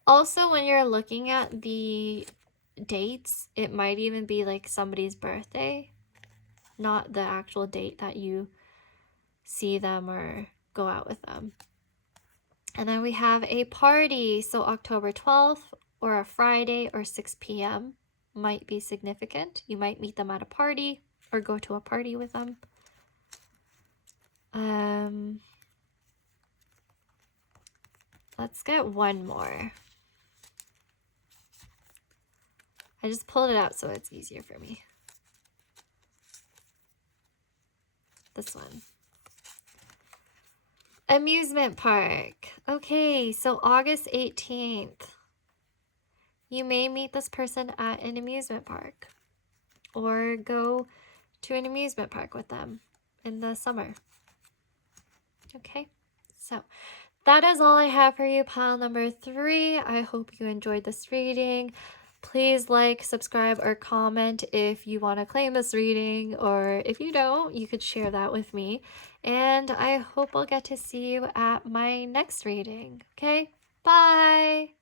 Also, when you're looking at the dates, it might even be like somebody's birthday. not the actual date that you see them or go out with them. And then we have a party. So October 12th or a Friday or 6 p.m. might be significant. You might meet them at a party or go to a party with them. Let's get one more. I just pulled it out so it's easier for me. This one. Amusement park. Okay, so August 18th. You may meet this person at an amusement park or go to an amusement park with them in the summer. Okay, so that is all I have for you, pile number 3. I hope you enjoyed this reading. Please like, subscribe, or comment if you want to claim this reading, or if you don't, you could share that with me. And I hope I'll get to see you at my next reading. Okay, bye!